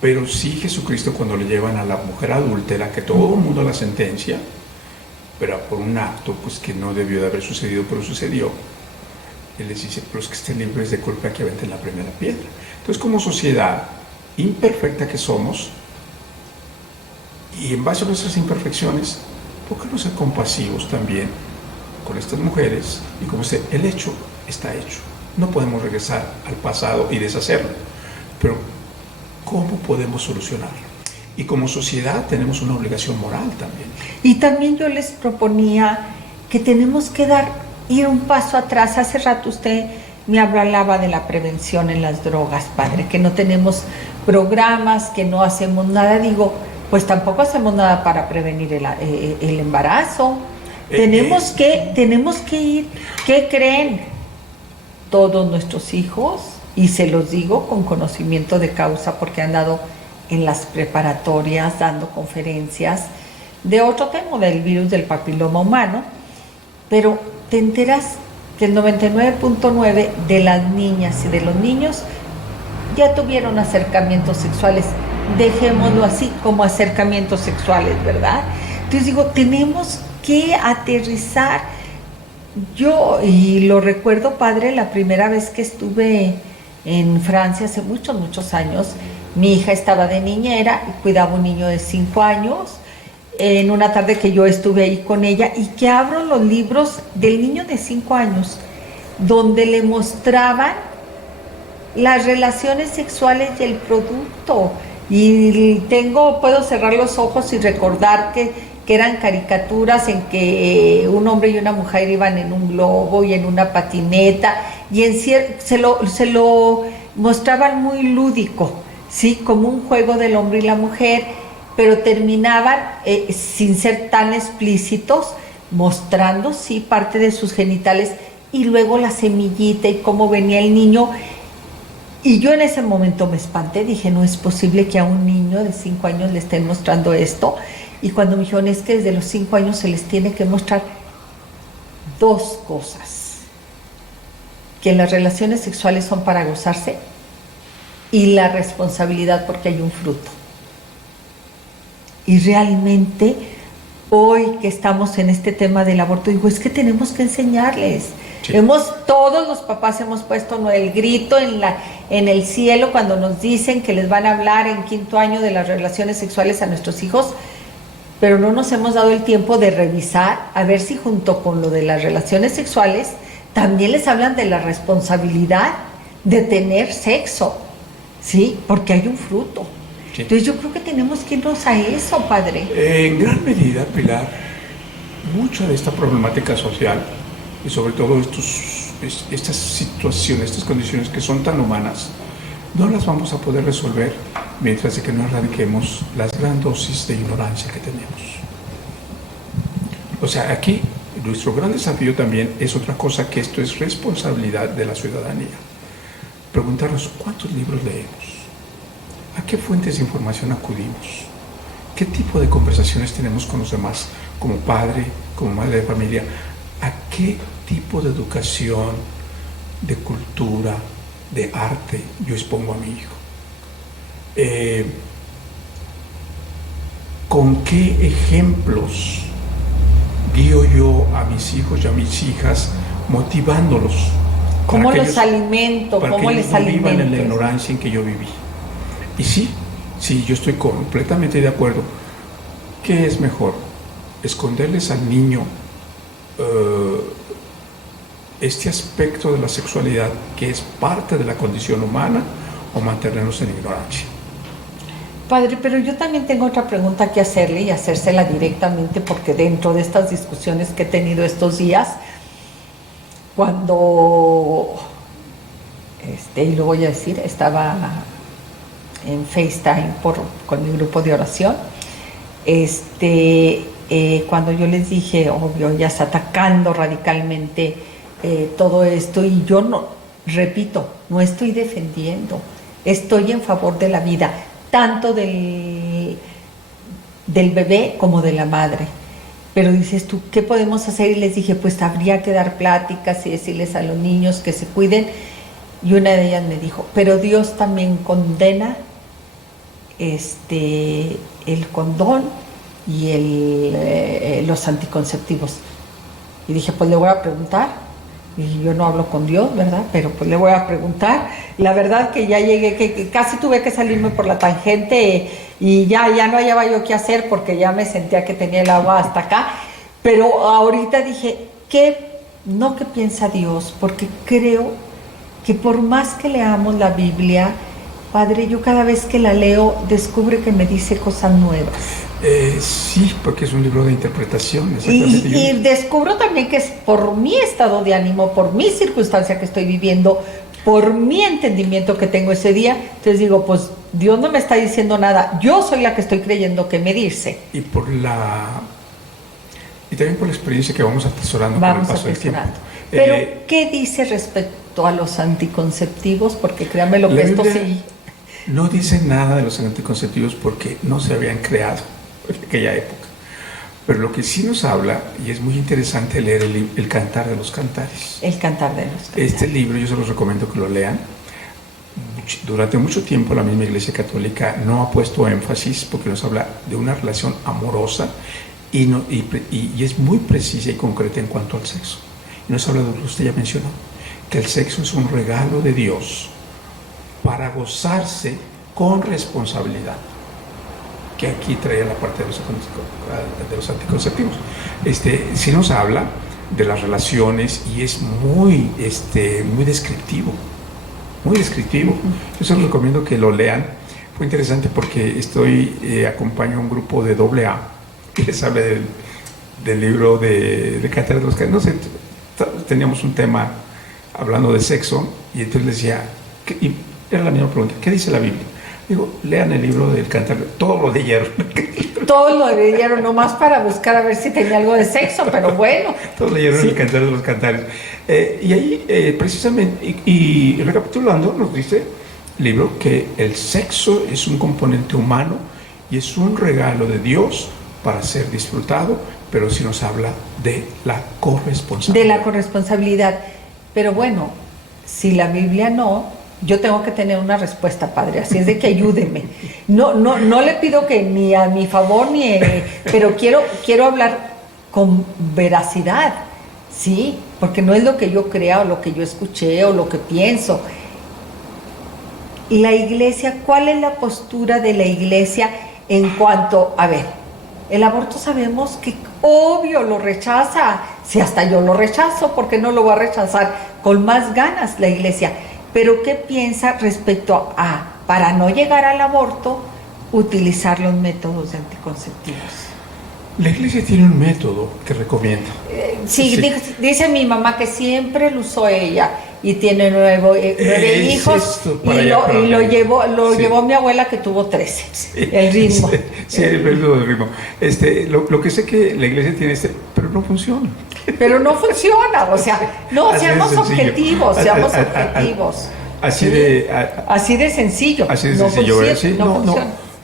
pero sí Jesucristo, cuando le llevan a la mujer adúltera, que todo el mundo la sentencia, pero por un acto pues que no debió de haber sucedido, pero sucedió, Él les dice, los que estén libres de culpa que aventen la primera piedra. Entonces, como sociedad imperfecta que somos, y en base a nuestras imperfecciones, ¿por qué no ser compasivos también con estas mujeres? Y como dice, el hecho está hecho. No podemos regresar al pasado y deshacerlo, pero ¿cómo podemos solucionarlo? Y como sociedad tenemos una obligación moral también. Y también yo les proponía que tenemos que ir un paso atrás. Hace rato usted me hablaba de la prevención en las drogas, padre, que no tenemos programas, que no hacemos nada. Digo, pues tampoco hacemos nada para prevenir el embarazo. Tenemos que ir. ¿Qué creen? Todos nuestros hijos, y se los digo con conocimiento de causa porque han dado en las preparatorias, dando conferencias de otro tema, del virus del papiloma humano, pero te enteras que el 99.9 de las niñas y de los niños ya tuvieron acercamientos sexuales, dejémoslo así, como acercamientos sexuales, ¿verdad? Entonces digo, tenemos que aterrizar. Yo, y lo recuerdo, padre, la primera vez que estuve en Francia hace muchos, muchos años, mi hija estaba de niñera y cuidaba un niño de 5 años, en una tarde que yo estuve ahí con ella, y que abro los libros del niño de 5 años, donde le mostraban las relaciones sexuales y el producto. Y puedo cerrar los ojos y recordar que eran caricaturas en que un hombre y una mujer iban en un globo y en una patineta, y se lo mostraban muy lúdico, ¿sí? Como un juego del hombre y la mujer, pero terminaban sin ser tan explícitos, mostrando, sí, parte de sus genitales, y luego la semillita y cómo venía el niño. Y yo en ese momento me espanté, dije, no es posible que a un niño de 5 años le estén mostrando esto. Y cuando me dijeron, es que desde los 5 años se les tiene que mostrar 2 cosas: que las relaciones sexuales son para gozarse, y la responsabilidad porque hay un fruto. Y realmente hoy que estamos en este tema del aborto, digo, es que tenemos que enseñarles. Sí. Todos los papás hemos puesto el grito en el cielo cuando nos dicen que les van a hablar en 5º año de las relaciones sexuales a nuestros hijos, pero no nos hemos dado el tiempo de revisar a ver si junto con lo de las relaciones sexuales también les hablan de la responsabilidad de tener sexo, ¿sí? Porque hay un fruto. Sí. Entonces yo creo que tenemos que irnos a eso, padre. En gran medida, Pilar, mucha de esta problemática social y sobre todo estas situaciones, estas condiciones que son tan humanas, no las vamos a poder resolver mientras de que no erradiquemos las gran dosis de ignorancia que tenemos. O sea, aquí nuestro gran desafío también es otra cosa, que esto es responsabilidad de la ciudadanía. Preguntarnos cuántos libros leemos, a qué fuentes de información acudimos, qué tipo de conversaciones tenemos con los demás, como padre, como madre de familia, a qué tipo de educación, de cultura, de arte yo expongo a mi hijo. ¿Con qué ejemplos guío yo a mis hijos y a mis hijas, motivándolos? ¿Cómo los alimento? ¿Cómo les alimento? No vivan en la ignorancia en que yo viví. Y sí, yo estoy completamente de acuerdo. ¿Qué es mejor? ¿Esconderles al niño este aspecto de la sexualidad que es parte de la condición humana o mantenernos en ignorancia. Padre, pero yo también tengo otra pregunta que hacerle y hacérsela directamente, porque dentro de estas discusiones que he tenido estos días, cuando, y lo voy a decir, estaba en FaceTime con mi grupo de oración, cuando yo les dije, obvio, ya está atacando radicalmente todo esto, y yo no, repito, no estoy defendiendo, estoy en favor de la vida, tanto del bebé como de la madre. Pero dices tú, ¿qué podemos hacer? Y les dije, pues habría que dar pláticas y decirles a los niños que se cuiden. Y una de ellas me dijo, pero Dios también condena el condón y los anticonceptivos. Y dije, pues le voy a preguntar. Y yo no hablo con Dios, ¿verdad? Pero pues le voy a preguntar. La verdad que ya llegué, que casi tuve que salirme por la tangente y ya no hallaba yo qué hacer, porque ya me sentía que tenía el agua hasta acá. Pero ahorita dije, ¿qué piensa Dios? Porque creo que por más que leamos la Biblia, Padre, yo cada vez que la leo descubre que me dice cosas nuevas. Sí, porque es un libro de interpretación. Y descubro también que es por mi estado de ánimo, por mi circunstancia que estoy viviendo, por mi entendimiento que tengo ese día. Entonces digo, pues Dios no me está diciendo nada, yo soy la que estoy creyendo que me dice. Y también por la experiencia que vamos atesorando con el paso del tiempo. Pero, ¿qué dice respecto a los anticonceptivos? Porque créanme lo que esto sí... No dice nada de los anticonceptivos porque no se habían creado en aquella época. Pero lo que sí nos habla, y es muy interesante leer el Cantar de los Cantares. El Cantar de los Cantares. Este libro yo se los recomiendo que lo lean. Durante mucho tiempo la misma Iglesia Católica no ha puesto énfasis porque nos habla de una relación amorosa y es muy precisa y concreta en cuanto al sexo. Y nos habla de lo que usted ya mencionó, que el sexo es un regalo de Dios para gozarse con responsabilidad, que aquí trae la parte de los anticonceptivos. Sí nos habla de las relaciones y es muy descriptivo, muy descriptivo. Yo se los recomiendo que lo lean. Fue interesante porque acompaño a un grupo de AA que les habla del libro de Cantar de los Cantares. No sé, teníamos un tema hablando de sexo y entonces les decía, era la misma pregunta, ¿qué dice la Biblia? Digo, lean el libro del Cantar, todo lo leyeron. Todos lo leyeron, nomás para buscar a ver si tenía algo de sexo, pero bueno. Todos leyeron el Cantar de los Cantares. Y ahí, precisamente, y recapitulando, nos dice el libro que el sexo es un componente humano y es un regalo de Dios para ser disfrutado, pero sí nos habla de la corresponsabilidad. De la corresponsabilidad. Pero bueno, si la Biblia no... Yo tengo que tener una respuesta, Padre, así es de que ayúdeme. No le pido que ni a mi favor, pero quiero hablar con veracidad, ¿sí? Porque no es lo que yo crea o lo que yo escuché o lo que pienso. La Iglesia, ¿cuál es la postura de la Iglesia en cuanto, a ver, el aborto sabemos que obvio lo rechaza, si hasta yo lo rechazo, ¿por qué no lo va a rechazar con más ganas la Iglesia? Pero ¿qué piensa respecto a, para no llegar al aborto, utilizar los métodos de anticonceptivos? La Iglesia tiene un método que recomienda. Sí. Dice mi mamá que siempre lo usó ella y tiene nueve hijos y lo llevó mi abuela que tuvo 13. Sí, el ritmo. Sí, el ritmo. Lo que sé que la Iglesia tiene pero no funciona. Pero no funciona, o sea, no, seamos objetivos. Así de sencillo. Así de sencillo,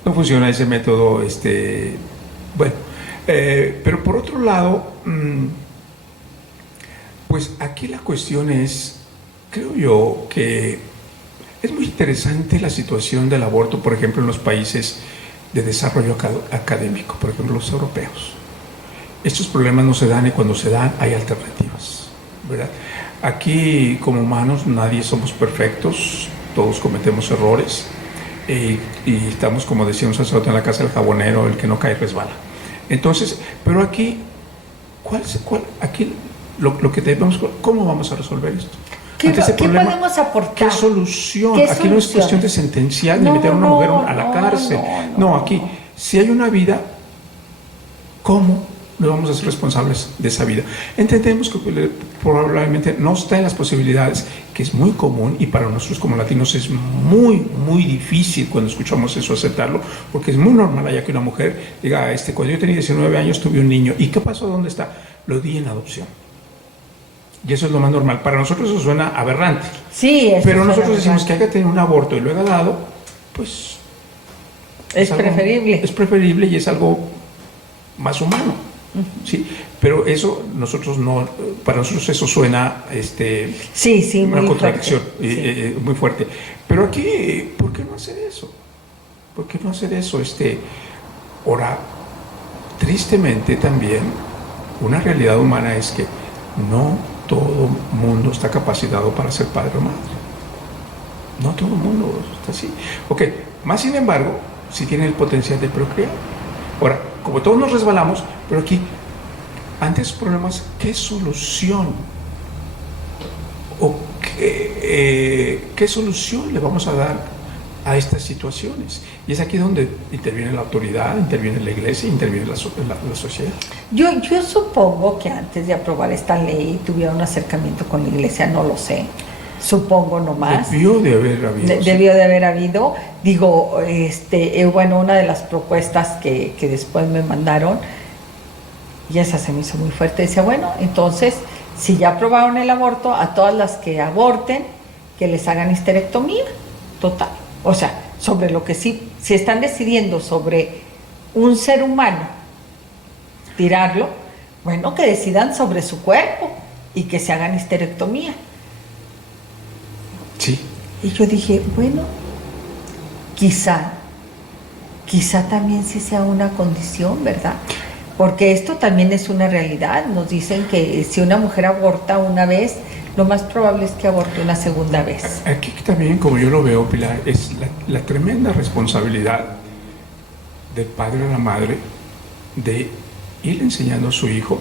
no funciona ese método, bueno. Pero por otro lado, pues aquí la cuestión es, creo yo, que es muy interesante la situación del aborto, por ejemplo, en los países de desarrollo académico, por ejemplo, los europeos. Estos problemas no se dan y cuando se dan hay alternativas, ¿verdad? Aquí, como humanos, nadie somos perfectos, todos cometemos errores y estamos, como decía un sacerdote en la casa del jabonero, el que no cae resbala. Entonces, pero aquí, aquí lo que debemos, ¿cómo vamos a resolver esto? ¿Qué Ante podemos aportar? ¿Qué solución? ¿Qué Aquí no es cuestión de sentenciar ni meter a una mujer a la cárcel. No, aquí, si hay una vida, ¿cómo nos vamos a ser responsables de esa vida? Entendemos que probablemente no está en las posibilidades, que es muy común, y para nosotros como latinos es muy, muy difícil cuando escuchamos eso aceptarlo, porque es muy normal allá que una mujer diga, cuando yo tenía 19 años tuve un niño, ¿y qué pasó? ¿Dónde está? Lo di en adopción. Y eso es lo más normal. Para nosotros eso suena aberrante. Sí, pero nosotros decimos que haya tenido un aborto y lo haya dado, pues es preferible. Es preferible y es algo más humano. ¿Sí? Pero eso nosotros no, para nosotros eso suena sí, una muy contradicción fuerte, muy fuerte. Pero aquí, ¿por qué no hacer eso? ¿Por qué no hacer eso? Ahora, tristemente también, una realidad humana es que no todo mundo está capacitado para ser padre o madre. No todo el mundo está así. Ok, más sin embargo, sí tiene el potencial de procrear. Ahora, como todos nos resbalamos, pero aquí, ante esos problemas, ¿qué solución? ¿O qué solución le vamos a dar a estas situaciones? Y es aquí donde interviene la autoridad, interviene la iglesia, interviene la sociedad. Yo supongo que antes de aprobar esta ley tuviera un acercamiento con la iglesia, no lo sé. Supongo nomás. Debió de haber habido. Debió de haber habido. Digo, bueno, una de las propuestas que después me mandaron, y esa se me hizo muy fuerte, decía, bueno, entonces, si ya aprobaron el aborto, a todas las que aborten, que les hagan histerectomía, total. O sea, sobre lo que sí, si están decidiendo sobre un ser humano, tirarlo, bueno, que decidan sobre su cuerpo y que se hagan histerectomía. Sí. Y yo dije, bueno, quizá también sí sea una condición, ¿verdad? Porque esto también es una realidad. Nos dicen que si una mujer aborta una vez, lo más probable es que aborte una segunda vez. Aquí también, como yo lo veo, Pilar, es la tremenda responsabilidad del padre a la madre de ir enseñando a su hijo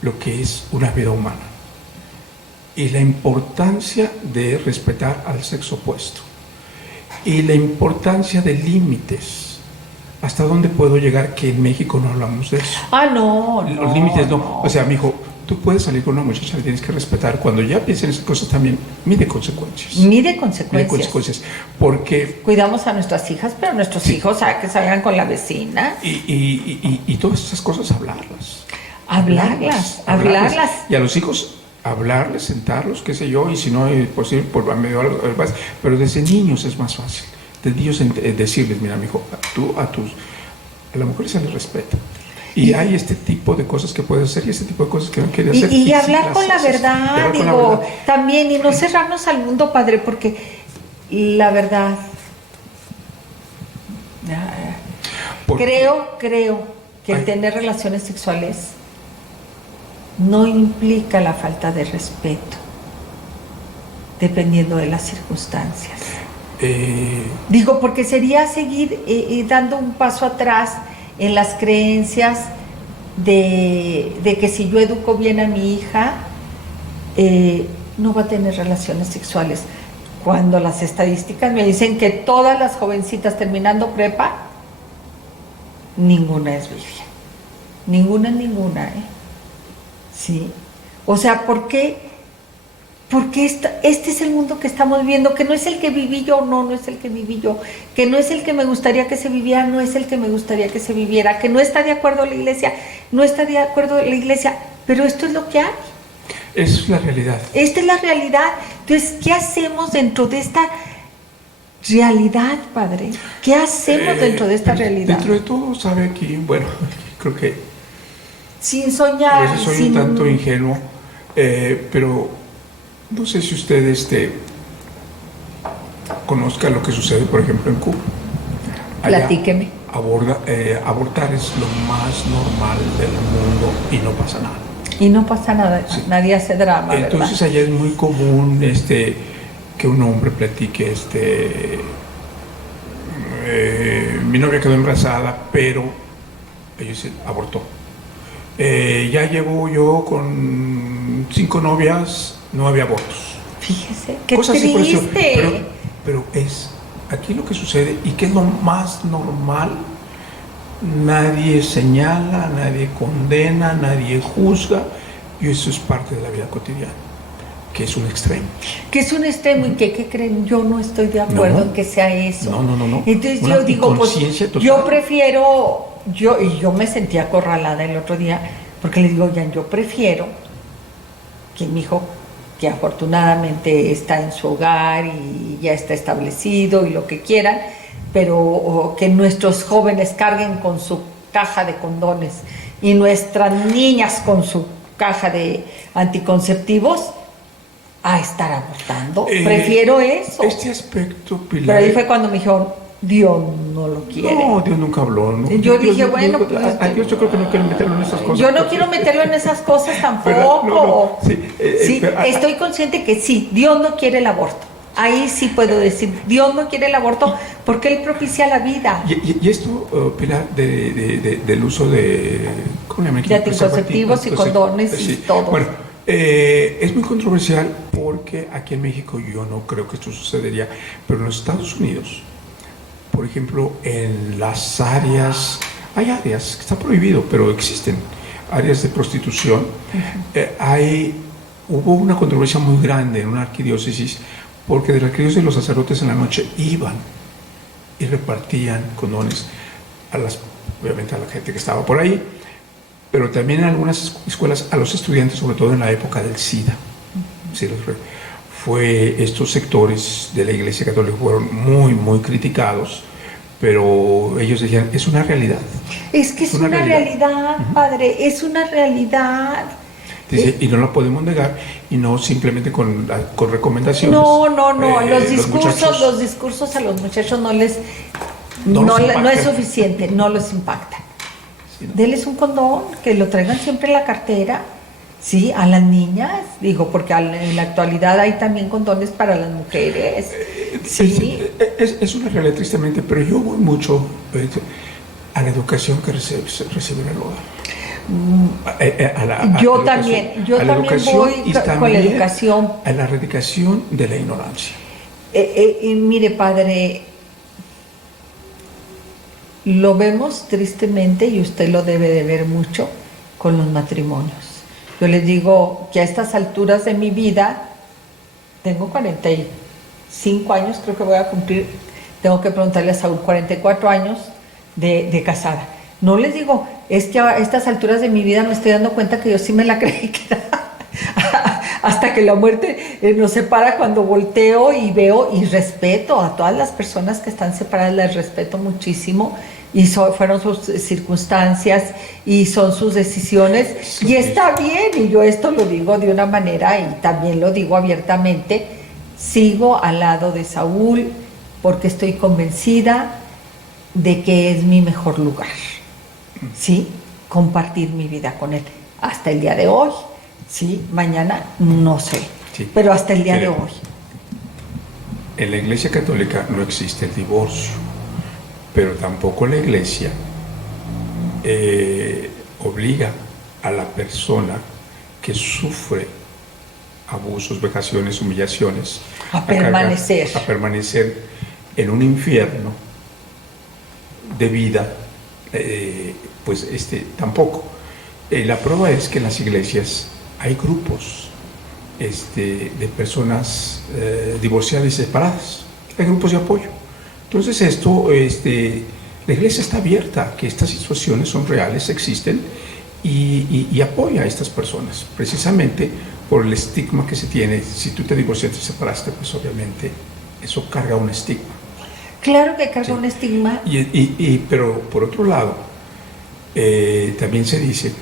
lo que es una vida humana y la importancia de respetar al sexo opuesto y la importancia de límites. ¿Hasta dónde puedo llegar? Que en México no hablamos de eso. No. Los límites no. O sea, mijo, tú puedes salir con una muchacha, le tienes que respetar. Cuando ya piensen en esas cosas también, mide consecuencias. Mide consecuencias. Porque cuidamos a nuestras hijas, pero nuestros hijos, que salgan con la vecina. Y todas esas cosas, hablarlas. Y a los hijos, hablarles, sentarlos, qué sé yo, y si no es posible, por medio de algo más. Pero desde niños es más fácil. De niños decirles, mira, mijo, a la mujer se les respeta. Y hay este tipo de cosas que puedes hacer y este tipo de cosas que no quieres hacer. Y hablar con la verdad, digo, también, y no cerrarnos al mundo, padre, porque la verdad, creo que el tener relaciones sexuales no implica la falta de respeto, dependiendo de las circunstancias. Digo, porque sería seguir dando un paso atrás en las creencias de que si yo educo bien a mi hija, no va a tener relaciones sexuales. Cuando las estadísticas me dicen que todas las jovencitas terminando prepa, ninguna es virgen. Ninguna, ¿sí? O sea, ¿por qué? Porque este es el mundo que estamos viviendo, que no es el que viví yo, no es el que viví yo, que no es el que me gustaría que se viviera, no es el que me gustaría que se viviera, que no está de acuerdo la iglesia, no está de acuerdo la iglesia, pero esto es lo que hay. Es la realidad. Esta es la realidad. Entonces, ¿qué hacemos dentro de esta realidad, padre? ¿Qué hacemos dentro de esta realidad? Dentro de todo, sabe aquí, bueno, creo que sin soñar. A veces soy un tanto ingenuo, pero no sé si usted conozca lo que sucede, por ejemplo, en Cuba. Allá platíqueme. Abortar es lo más normal del mundo y no pasa nada. Y no pasa nada, sí. Nadie hace drama, entonces, ¿verdad? Allá es muy común que un hombre platique, mi novia quedó embarazada, pero ellos dicen, abortó. Ya llevo yo con 5 novias, 9 abortos. Fíjese, qué Cosas así por el estilo. triste. Pero es aquí lo que sucede y que es lo más normal. Nadie señala, nadie condena, nadie juzga, y eso es parte de la vida cotidiana, que es un extremo. Que es un extremo y que, ¿qué creen? Yo no estoy de acuerdo en que sea eso. No. Entonces Una yo digo, pues, inconsciencia yo total. prefiero, y yo me sentí acorralada el otro día, porque le digo, oigan, yo prefiero que mi hijo, que afortunadamente está en su hogar y ya está establecido y lo que quieran, pero que nuestros jóvenes carguen con su caja de condones y nuestras niñas con su caja de anticonceptivos, a estar abortando. Prefiero eso. Este aspecto, Pilar. Pero ahí fue cuando me dijeron, Dios no lo quiere. No, Dios nunca habló. ¿No? Yo dije, Dios, bueno, Dios, pues, a Dios yo creo que no quiero meterlo en esas cosas. yo no quiero meterlo en esas cosas tampoco. Pero, sí, Sí, pero, estoy consciente que sí, Dios no quiere el aborto. Ahí sí puedo decir, Dios no quiere el aborto porque Él propicia la vida. Y esto, Pilar, del uso de, ¿cómo le llaman? De anticonceptivos y condones y todo. Bueno, es muy controversial porque aquí en México yo no creo que esto sucedería, pero en los Estados Unidos, por ejemplo, en las áreas, hay áreas que está prohibido, pero existen áreas de prostitución. Hubo una controversia muy grande en una arquidiócesis, porque de la arquidiócesis los sacerdotes en la noche iban y repartían condones obviamente a la gente que estaba por ahí, pero también en algunas escuelas a los estudiantes, sobre todo en la época del SIDA. Estos sectores de la Iglesia Católica fueron muy, muy criticados, pero ellos decían, es una realidad. Es que es una realidad, padre, es una realidad. Dice, y no la podemos negar, y no simplemente con recomendaciones. No, los discursos a los muchachos no es suficiente, no los impacta. Sí, ¿no? Denles un condón, que lo traigan siempre en la cartera, sí, a las niñas, digo, porque en la actualidad hay también condones para las mujeres. Sí. Es una realidad, tristemente, pero yo voy mucho a la educación que recibe el hogar. Yo también voy con la educación. A la erradicación de la ignorancia. Mire, padre, lo vemos tristemente, y usted lo debe de ver mucho, con los matrimonios. Yo les digo que a estas alturas de mi vida, tengo 45 años, creo que voy a cumplir, tengo que preguntarle a Saúl, 44 años de casada. No les digo, es que a estas alturas de mi vida me estoy dando cuenta que yo sí me la creí que era hasta que la muerte nos separa, cuando volteo y veo y respeto a todas las personas que están separadas, las respeto muchísimo, y fueron sus circunstancias y son sus decisiones, y está bien, y yo esto lo digo de una manera y también lo digo abiertamente, sigo al lado de Saúl porque estoy convencida de que es mi mejor lugar. Sí, compartir mi vida con él hasta el día de hoy. Sí, mañana no sé, sí, pero hasta el día de hoy. En la Iglesia Católica no existe el divorcio, pero tampoco la Iglesia obliga a la persona que sufre abusos, vejaciones, humillaciones a permanecer en un infierno de vida. Pues tampoco. La prueba es que en las iglesias hay grupos de personas divorciadas y separadas, hay grupos de apoyo. Entonces la iglesia está abierta, que estas situaciones son reales, existen, y apoya a estas personas, precisamente por el estigma que se tiene. Si tú te divorciaste y separaste, pues obviamente eso carga un estigma. Claro que carga un estigma. Pero por otro lado, también se dice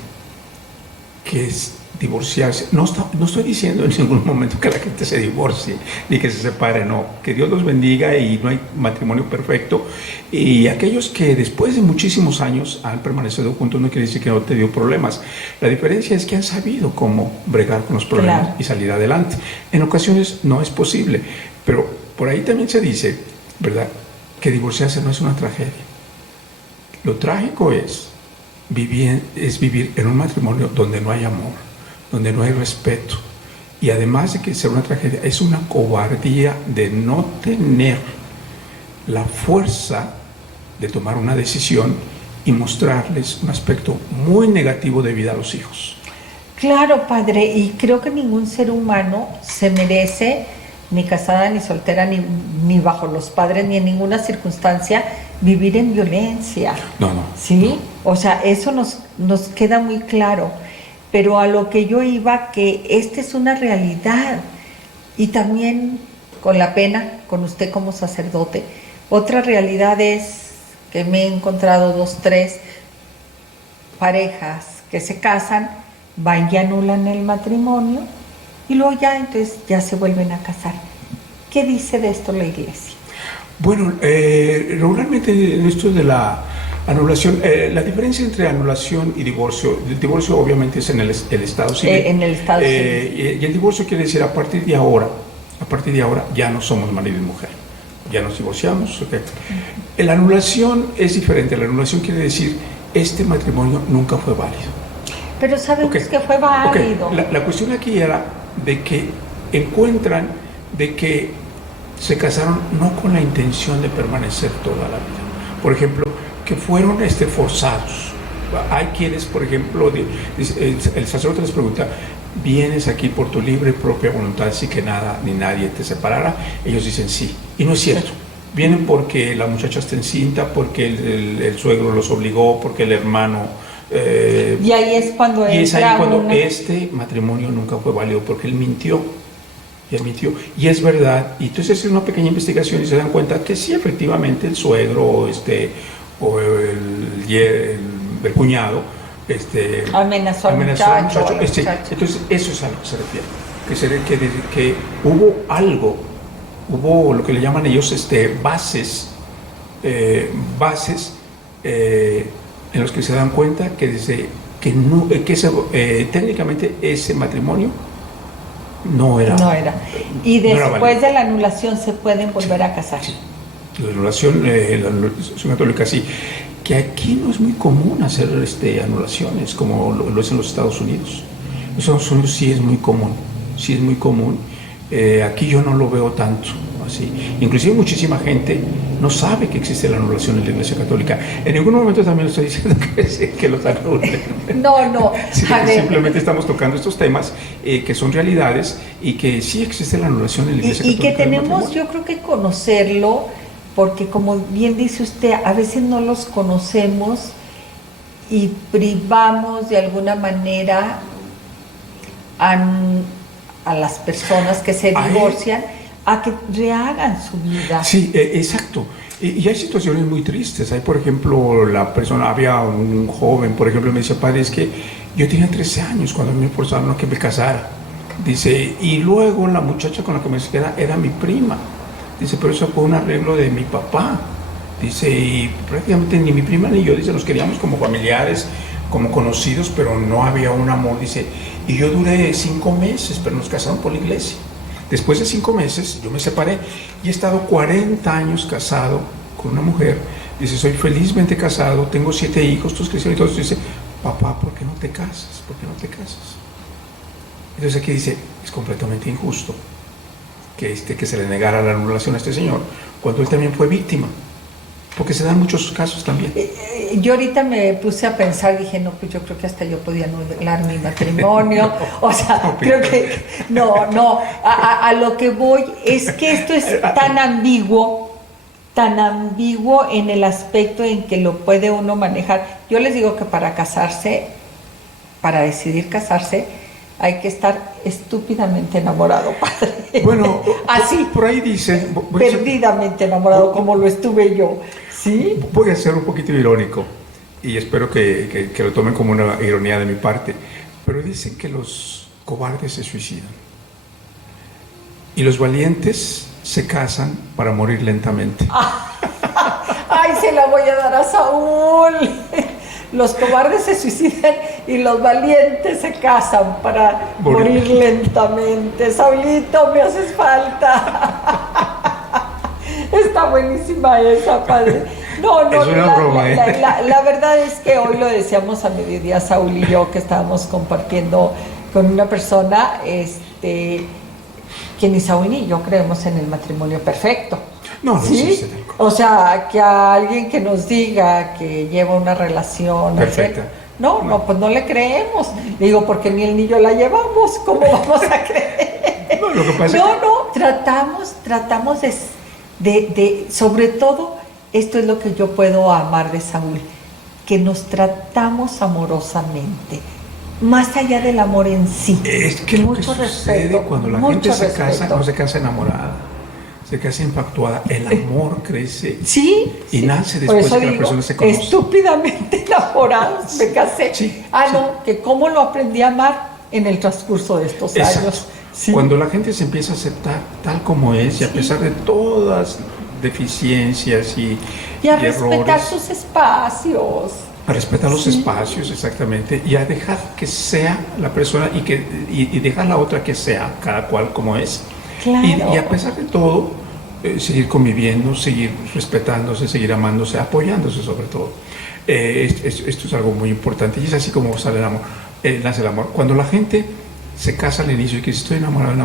que es divorciarse. No estoy diciendo en ningún momento que la gente se divorcie ni que se separe, no. Que Dios los bendiga y no hay matrimonio perfecto. Y aquellos que después de muchísimos años han permanecido juntos no quiere decir que no te dio problemas. La diferencia es que han sabido cómo bregar con los problemas, claro, y salir adelante. En ocasiones no es posible, pero por ahí también se dice, ¿verdad?, que divorciarse no es una tragedia. Lo trágico es es vivir en un matrimonio donde no hay amor, donde no hay respeto. Y además de que ser una tragedia, es una cobardía de no tener la fuerza de tomar una decisión y mostrarles un aspecto muy negativo de vida a los hijos. Claro, padre, y creo que ningún ser humano se merece, ni casada, ni soltera, ni bajo los padres, ni en ninguna circunstancia, vivir en violencia. No. ¿Sí? O sea, eso nos queda muy claro. Pero a lo que yo iba, que esta es una realidad. Y también, con la pena, con usted como sacerdote, otra realidad es que me he encontrado 2, 3 parejas que se casan, van y anulan el matrimonio y luego entonces ya se vuelven a casar. ¿Qué dice de esto la Iglesia? Bueno, regularmente en esto de la anulación, la diferencia entre anulación y divorcio, el divorcio obviamente es en el Estado civil. En el Estado civil. Y el divorcio quiere decir a partir de ahora ya no somos marido y mujer, ya nos divorciamos. Okay. La anulación es diferente, la anulación quiere decir este matrimonio nunca fue válido. Pero sabemos que fue válido. Okay. La cuestión aquí era de que encuentran de que se casaron no con la intención de permanecer toda la vida. Por ejemplo, que fueron forzados. Hay quienes, por ejemplo, el sacerdote les pregunta, ¿vienes aquí por tu libre y propia voluntad sin que nada ni nadie te separara? Ellos dicen sí. Y no es cierto. Vienen porque la muchacha está encinta, porque el suegro los obligó, porque el hermano... y ahí es cuando este matrimonio nunca fue válido, porque él mintió. Y admitió, y es verdad, y entonces es una pequeña investigación y se dan cuenta que sí, efectivamente el suegro o el cuñado amenazó al muchacho. Entonces eso es a lo que se refiere, que hubo lo que le llaman ellos bases en los que se dan cuenta que técnicamente ese matrimonio no era. Y después de la anulación se pueden volver a casar. Sí. La anulación católica sí. Que aquí no es muy común hacer anulaciones como lo es en los Estados Unidos. En los Estados Unidos sí es muy común. Aquí yo no lo veo tanto así. Inclusive muchísima gente no sabe que existe la anulación en la Iglesia Católica. En ningún momento también estoy diciendo que los anulen. No. Simplemente estamos tocando estos temas que son realidades y que sí existe la anulación en la Iglesia Católica. Y que tenemos, yo creo que conocerlo, porque como bien dice usted, a veces no los conocemos y privamos de alguna manera a las personas que se divorcian a que rehagan su vida. Sí, exacto. Y hay situaciones muy tristes. Hay, por ejemplo, había un joven, por ejemplo, me decía, padre, es que yo tenía 13 años cuando me forzaron a que me casara. Dice, y luego la muchacha con la que me quedaba era mi prima. Dice, pero eso fue un arreglo de mi papá. Dice, y prácticamente ni mi prima ni yo, dice, nos queríamos como familiares, como conocidos, pero no había un amor. Dice, y yo duré 5 meses, pero nos casaron por la iglesia. Después de 5 meses, yo me separé y he estado 40 años casado con una mujer. Dice, soy felizmente casado, tengo 7 hijos, todos crecieron y todos. Dice, papá, ¿por qué no te casas? ¿Por qué no te casas? Entonces aquí dice, es completamente injusto que se le negara la anulación a este señor, cuando él también fue víctima. Porque se dan muchos casos también. Yo ahorita me puse a pensar, dije, no, pues yo creo que hasta yo podía anular mi matrimonio. O sea, creo que a lo que voy es que esto es tan ambiguo en el aspecto en que lo puede uno manejar. Yo les digo que para decidir casarse, hay que estar estúpidamente enamorado, padre. Bueno, así, por ahí dicen... perdidamente enamorado, como lo estuve yo. ¿Sí? Voy a ser un poquito irónico y espero que lo tomen como una ironía de mi parte, pero dicen que los cobardes se suicidan y los valientes se casan para morir lentamente. ¡Ay, se la voy a dar a Saúl! Los cobardes se suicidan y los valientes se casan para morir lentamente. Saulito, me haces falta. Está buenísima esa, padre. No, Es una broma, la verdad es que hoy lo decíamos a mediodía, Saúl y yo, que estábamos compartiendo con una persona, que ni Saúl ni yo creemos en el matrimonio perfecto. No ¿Sí? existe tal cosa. O sea, que a alguien que nos diga que lleva una relación Perfecta. no, pues no le creemos. Digo, porque ni él ni yo la llevamos, ¿cómo vamos a creer? No, lo que pasa es que... tratamos de, sobre todo, esto es lo que yo puedo amar de Saúl, que nos tratamos amorosamente, más allá del amor en sí. Es que lo que Mucho sucede respeto, cuando la mucho gente se casa, respeto. no se casa enamorada, se casa infatuada, el amor crece Sí, y sí. nace Por después eso de que la digo, persona se conoce. estúpidamente enamorados me casé. Sí, No, que cómo lo aprendí a amar en el transcurso de estos Exacto. años. Sí. Cuando la gente se empieza a aceptar tal como es y a Sí. pesar de todas deficiencias y a y respetar errores, sus espacios. a respetar los Sí. espacios, exactamente, y a dejar que sea la persona y dejar la otra que sea, cada cual como es. Claro. Y a pesar de todo, seguir conviviendo, seguir respetándose, seguir amándose, apoyándose sobre todo. Esto es algo muy importante y es así como sale el amor, nace el amor. Cuando la gente se casa al inicio y que estoy enamorado,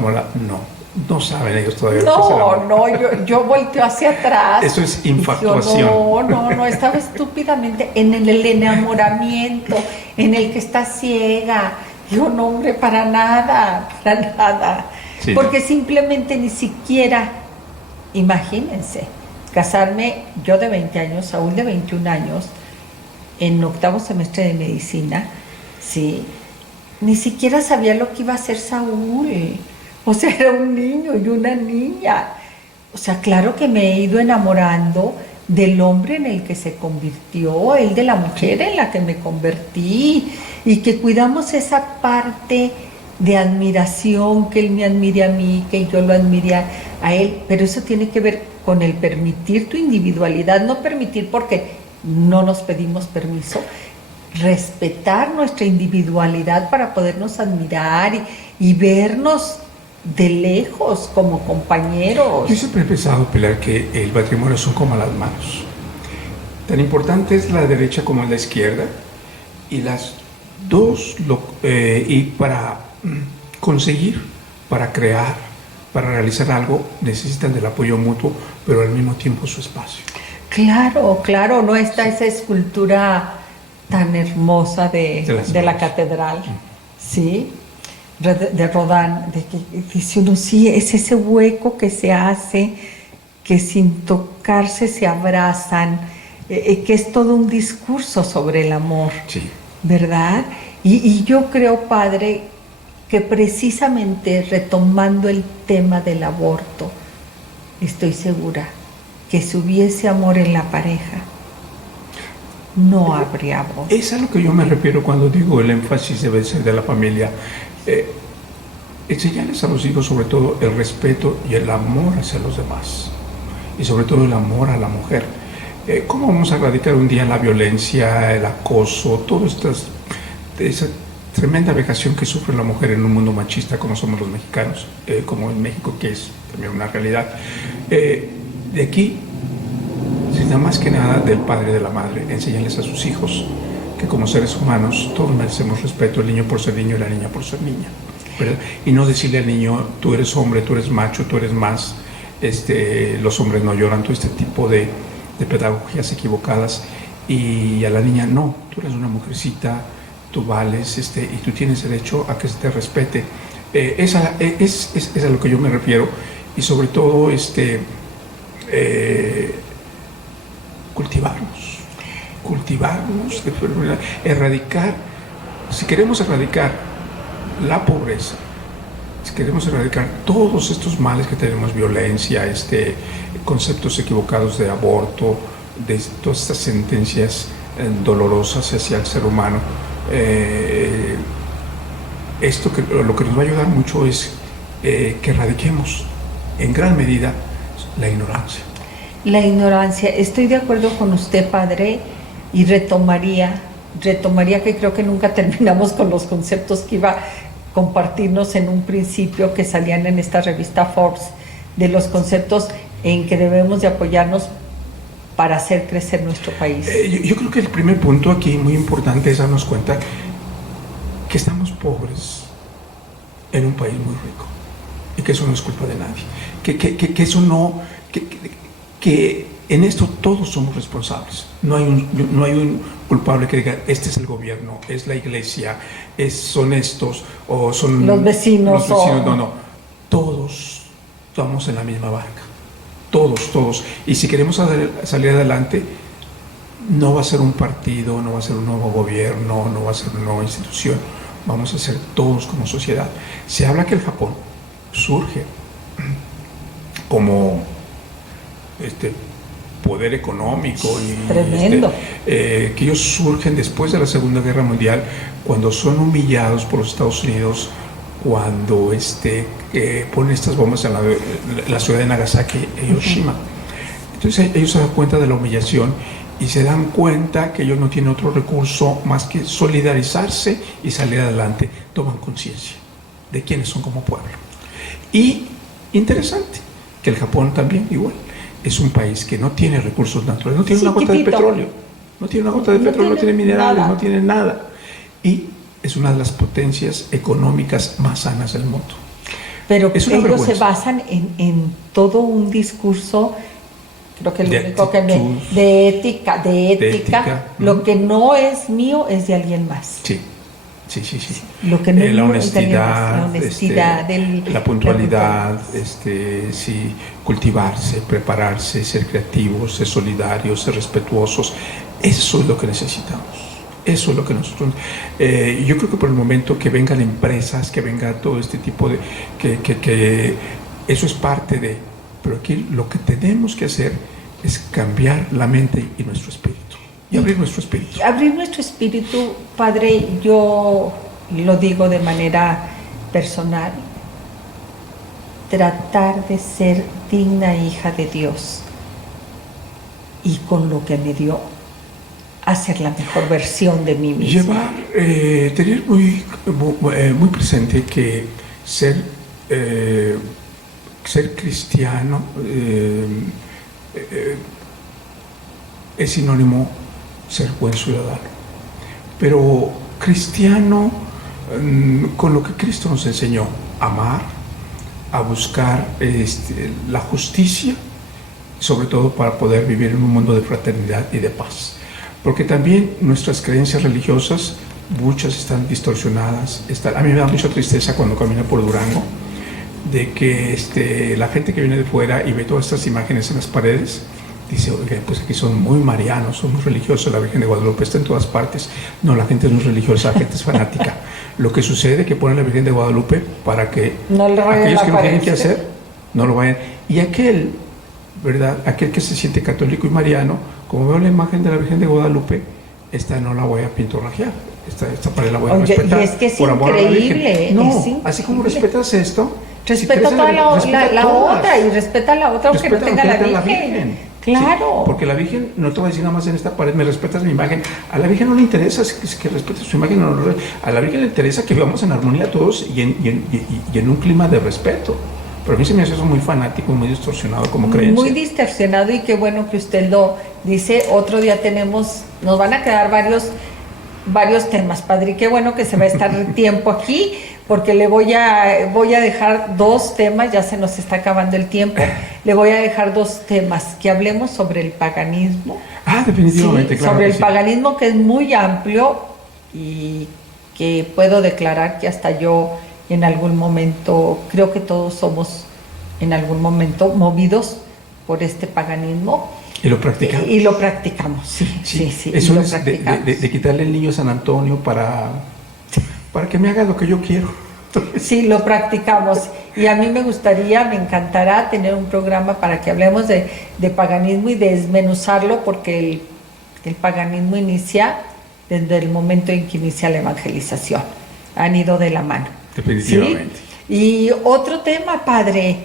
no saben ellos todavía lo que es el amor. No, yo volteo hacia atrás. Eso es Y yo, infatuación. no, estaba estúpidamente en el enamoramiento, en el que está ciega. Yo no, hombre, para nada. Sí. Porque simplemente ni siquiera, imagínense, casarme yo de 20 años, Saúl de 21 años, en octavo semestre de medicina, ¿sí? Ni siquiera sabía lo que iba a hacer Saúl. O sea, era un niño y una niña. O sea, claro que me he ido enamorando del hombre en el que se convirtió, él de la mujer en la que me convertí, y que cuidamos esa parte de admiración, que él me admire a mí, que yo lo admire a él, pero eso tiene que ver con el permitir tu individualidad, no permitir porque no nos pedimos permiso, respetar nuestra individualidad para podernos admirar y vernos de lejos como compañeros. Yo siempre he pensado, Pilar, que el matrimonio son como las manos. Tan importante es la derecha como la izquierda, y las dos, y para conseguir, para crear, para realizar algo, necesitan del apoyo mutuo, pero al mismo tiempo su espacio. Claro, no está esa escultura tan hermosa de la catedral, ¿sí? De Rodin, de que dice uno, sí, es ese hueco que se hace, que sin tocarse se abrazan, que es todo un discurso sobre el amor, Sí. ¿verdad? Y yo creo, padre, que precisamente retomando el tema del aborto, estoy segura que si hubiese amor en la pareja, no habría aborto. Es a lo que yo me refiero cuando digo el énfasis debe ser de la familia. Enseñarles a los hijos sobre todo el respeto y el amor hacia los demás, y sobre todo el amor a la mujer. ¿Cómo vamos a erradicar un día la violencia, el acoso, toda esa tremenda vejación que sufre la mujer en un mundo machista como somos los mexicanos, como en México, que es también una realidad? De aquí, sin nada más que nada del padre y de la madre, enseñarles a sus hijos que como seres humanos todos merecemos respeto, el niño por ser niño y la niña por ser niña, ¿verdad? Y no decirle al niño, tú eres hombre, tú eres macho, tú eres más, los hombres no lloran, todo este tipo de pedagogías equivocadas, y a la niña, no, tú eres una mujercita, tú vales, y tú tienes derecho a que se te respete. Es a lo que yo me refiero, y sobre todo cultivarnos, erradicar, si queremos erradicar la pobreza, si queremos erradicar todos estos males que tenemos, violencia, conceptos equivocados de aborto, de todas estas sentencias dolorosas hacia el ser humano, lo que nos va a ayudar mucho es que erradiquemos en gran medida la ignorancia. La ignorancia, estoy de acuerdo con usted, padre, y retomaría que creo que nunca terminamos con los conceptos que iba a compartirnos en un principio, que salían en esta revista Forbes, de los conceptos en que debemos de apoyarnos para hacer crecer nuestro país? Yo creo que el primer punto aquí muy importante es darnos cuenta que estamos pobres en un país muy rico y que eso no es culpa de nadie, que eso no, que en esto todos somos responsables. No hay un culpable que diga este es el gobierno, es la iglesia, son estos o son los vecinos. No, todos estamos en la misma barca, todos. Y si queremos salir adelante, no va a ser un partido, no va a ser un nuevo gobierno, no va a ser una nueva institución. Vamos a ser todos como sociedad. Se habla que el Japón surge como poder económico y tremendo. Que ellos surgen después de la Segunda Guerra Mundial, cuando son humillados por los Estados Unidos, cuando ponen estas bombas en la ciudad de Nagasaki e Hiroshima. Entonces ellos se dan cuenta de la humillación y se dan cuenta que ellos no tienen otro recurso más que solidarizarse y salir adelante. Toman conciencia de quiénes son como pueblo. Y interesante que el Japón también igual es un país que no tiene recursos naturales, no tiene una gota de petróleo, no tiene minerales, nada. No tiene nada. Y es una de las potencias económicas más sanas del mundo. Pero ellos se basan en todo un discurso, creo que lo único que de ética. Lo que no es mío es de alguien más. Sí. Lo que no la honestidad, la puntualidad, cultivarse, prepararse, ser creativos, ser solidarios, ser respetuosos. Eso es lo que necesitamos. Eso es lo que nosotros... yo creo que por el momento que vengan empresas, que venga todo este tipo de... que eso es parte de... Pero aquí lo que tenemos que hacer es cambiar la mente y nuestro espíritu. Y abrir nuestro espíritu. Abrir nuestro espíritu, Padre, yo lo digo de manera personal, tratar de ser digna hija de Dios y con lo que me dio, hacer la mejor versión de mí misma. Tener muy presente que ser cristiano es sinónimo ser buen ciudadano, pero cristiano con lo que Cristo nos enseñó: amar, a buscar la justicia, sobre todo para poder vivir en un mundo de fraternidad y de paz, porque también nuestras creencias religiosas, muchas están distorsionadas. A mí me da mucha tristeza cuando camino por Durango, de que la gente que viene de fuera y ve todas estas imágenes en las paredes, dice: oiga, pues aquí son muy marianos, son muy religiosos, la Virgen de Guadalupe está en todas partes. No, la gente no es religiosa, la gente es fanática. Lo que sucede es que ponen la Virgen de Guadalupe para que aquellos que no tienen que hacer, no lo vayan. Y ¿verdad? Aquel que se siente católico y mariano, como veo la imagen de la Virgen de Guadalupe, esta no la voy a pintorrajear, esta pared la voy a respetar. Y es que es por amor increíble. A la Virgen. No, así como respetas esto, respeta toda la otra, y respeta la otra aunque no tenga la Virgen. Claro. Sí, porque la Virgen, no te voy a decir nada más en esta pared, me respetas mi imagen. A la Virgen no le interesa que respetes su imagen. A la Virgen le interesa que vivamos en armonía todos y en un clima de respeto. Pero a mí se me hace eso muy fanático, muy distorsionado como creencia. Muy distorsionado, y qué bueno que usted lo dice. Otro día nos van a quedar varios temas, Padre, y qué bueno que se va a estar tiempo aquí, porque le voy a dejar 2 temas, ya se nos está acabando el tiempo. Le voy a dejar 2 temas, que hablemos sobre el paganismo. Definitivamente, sí, claro. Sobre el paganismo, que es muy amplio y que puedo declarar que hasta yo en algún momento, creo que todos somos en algún momento movidos por este paganismo. ¿Y lo practicamos? Y lo practicamos, sí. Eso es de quitarle el niño a San Antonio para que me haga lo que yo quiero. Sí, lo practicamos. Y a mí me encantará tener un programa para que hablemos de paganismo y desmenuzarlo, porque el paganismo inicia desde el momento en que inicia la evangelización. Han ido de la mano. Definitivamente. ¿Sí? Y otro tema, Padre,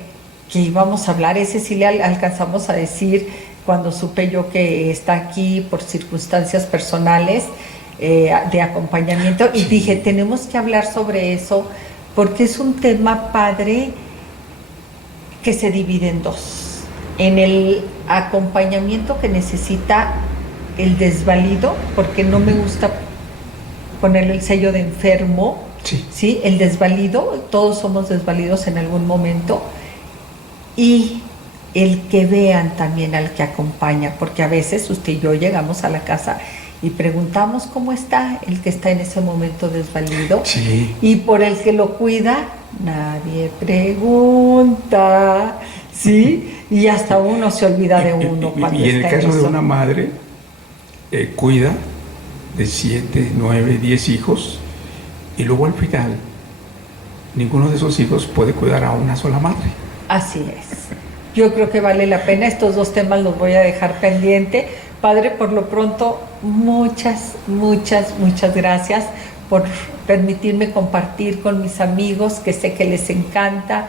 que íbamos a hablar, ese sí le alcanzamos a decir cuando supe yo que está aquí por circunstancias personales de acompañamiento, y dije, tenemos que hablar sobre eso, porque es un tema, Padre, que se divide en 2. en el acompañamiento que necesita el desvalido, porque no me gusta ponerle el sello de enfermo, Sí. ¿sí? El desvalido, todos somos desvalidos en algún momento, y el que vean también al que acompaña, porque a veces usted y yo llegamos a la casa y preguntamos cómo está el que está en ese momento desvalido, Sí. y por el que lo cuida, nadie pregunta, ¿sí? Y hasta uno se olvida de uno cuando Y en el está en caso de eso. una madre, cuida de 7, 9, 10 hijos, y luego al final, ninguno de esos hijos puede cuidar a una sola madre. Así es. Yo creo que vale la pena. Estos dos temas los voy a dejar pendiente. Padre, por lo pronto, muchas gracias por permitirme compartir con mis amigos, que sé que les encanta,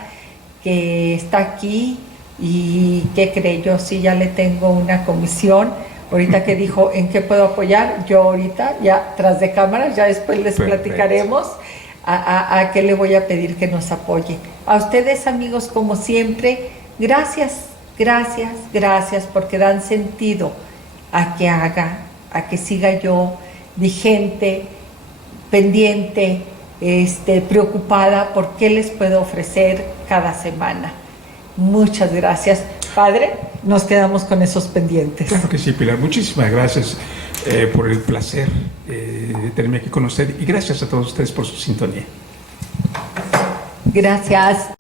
que está aquí. Y ¿qué cree? Yo sí ya le tengo una comisión. Ahorita que dijo en qué puedo apoyar, yo ahorita ya tras de cámaras, ya después les Perfecto. platicaremos a qué le voy a pedir que nos apoye. A ustedes, amigos, como siempre, gracias, porque dan sentido a que a que siga yo vigente, pendiente, preocupada por qué les puedo ofrecer cada semana. Muchas gracias. Padre, nos quedamos con esos pendientes. Claro que sí, Pilar. Muchísimas gracias por el placer de tenerme aquí con usted, y gracias a todos ustedes por su sintonía. Gracias.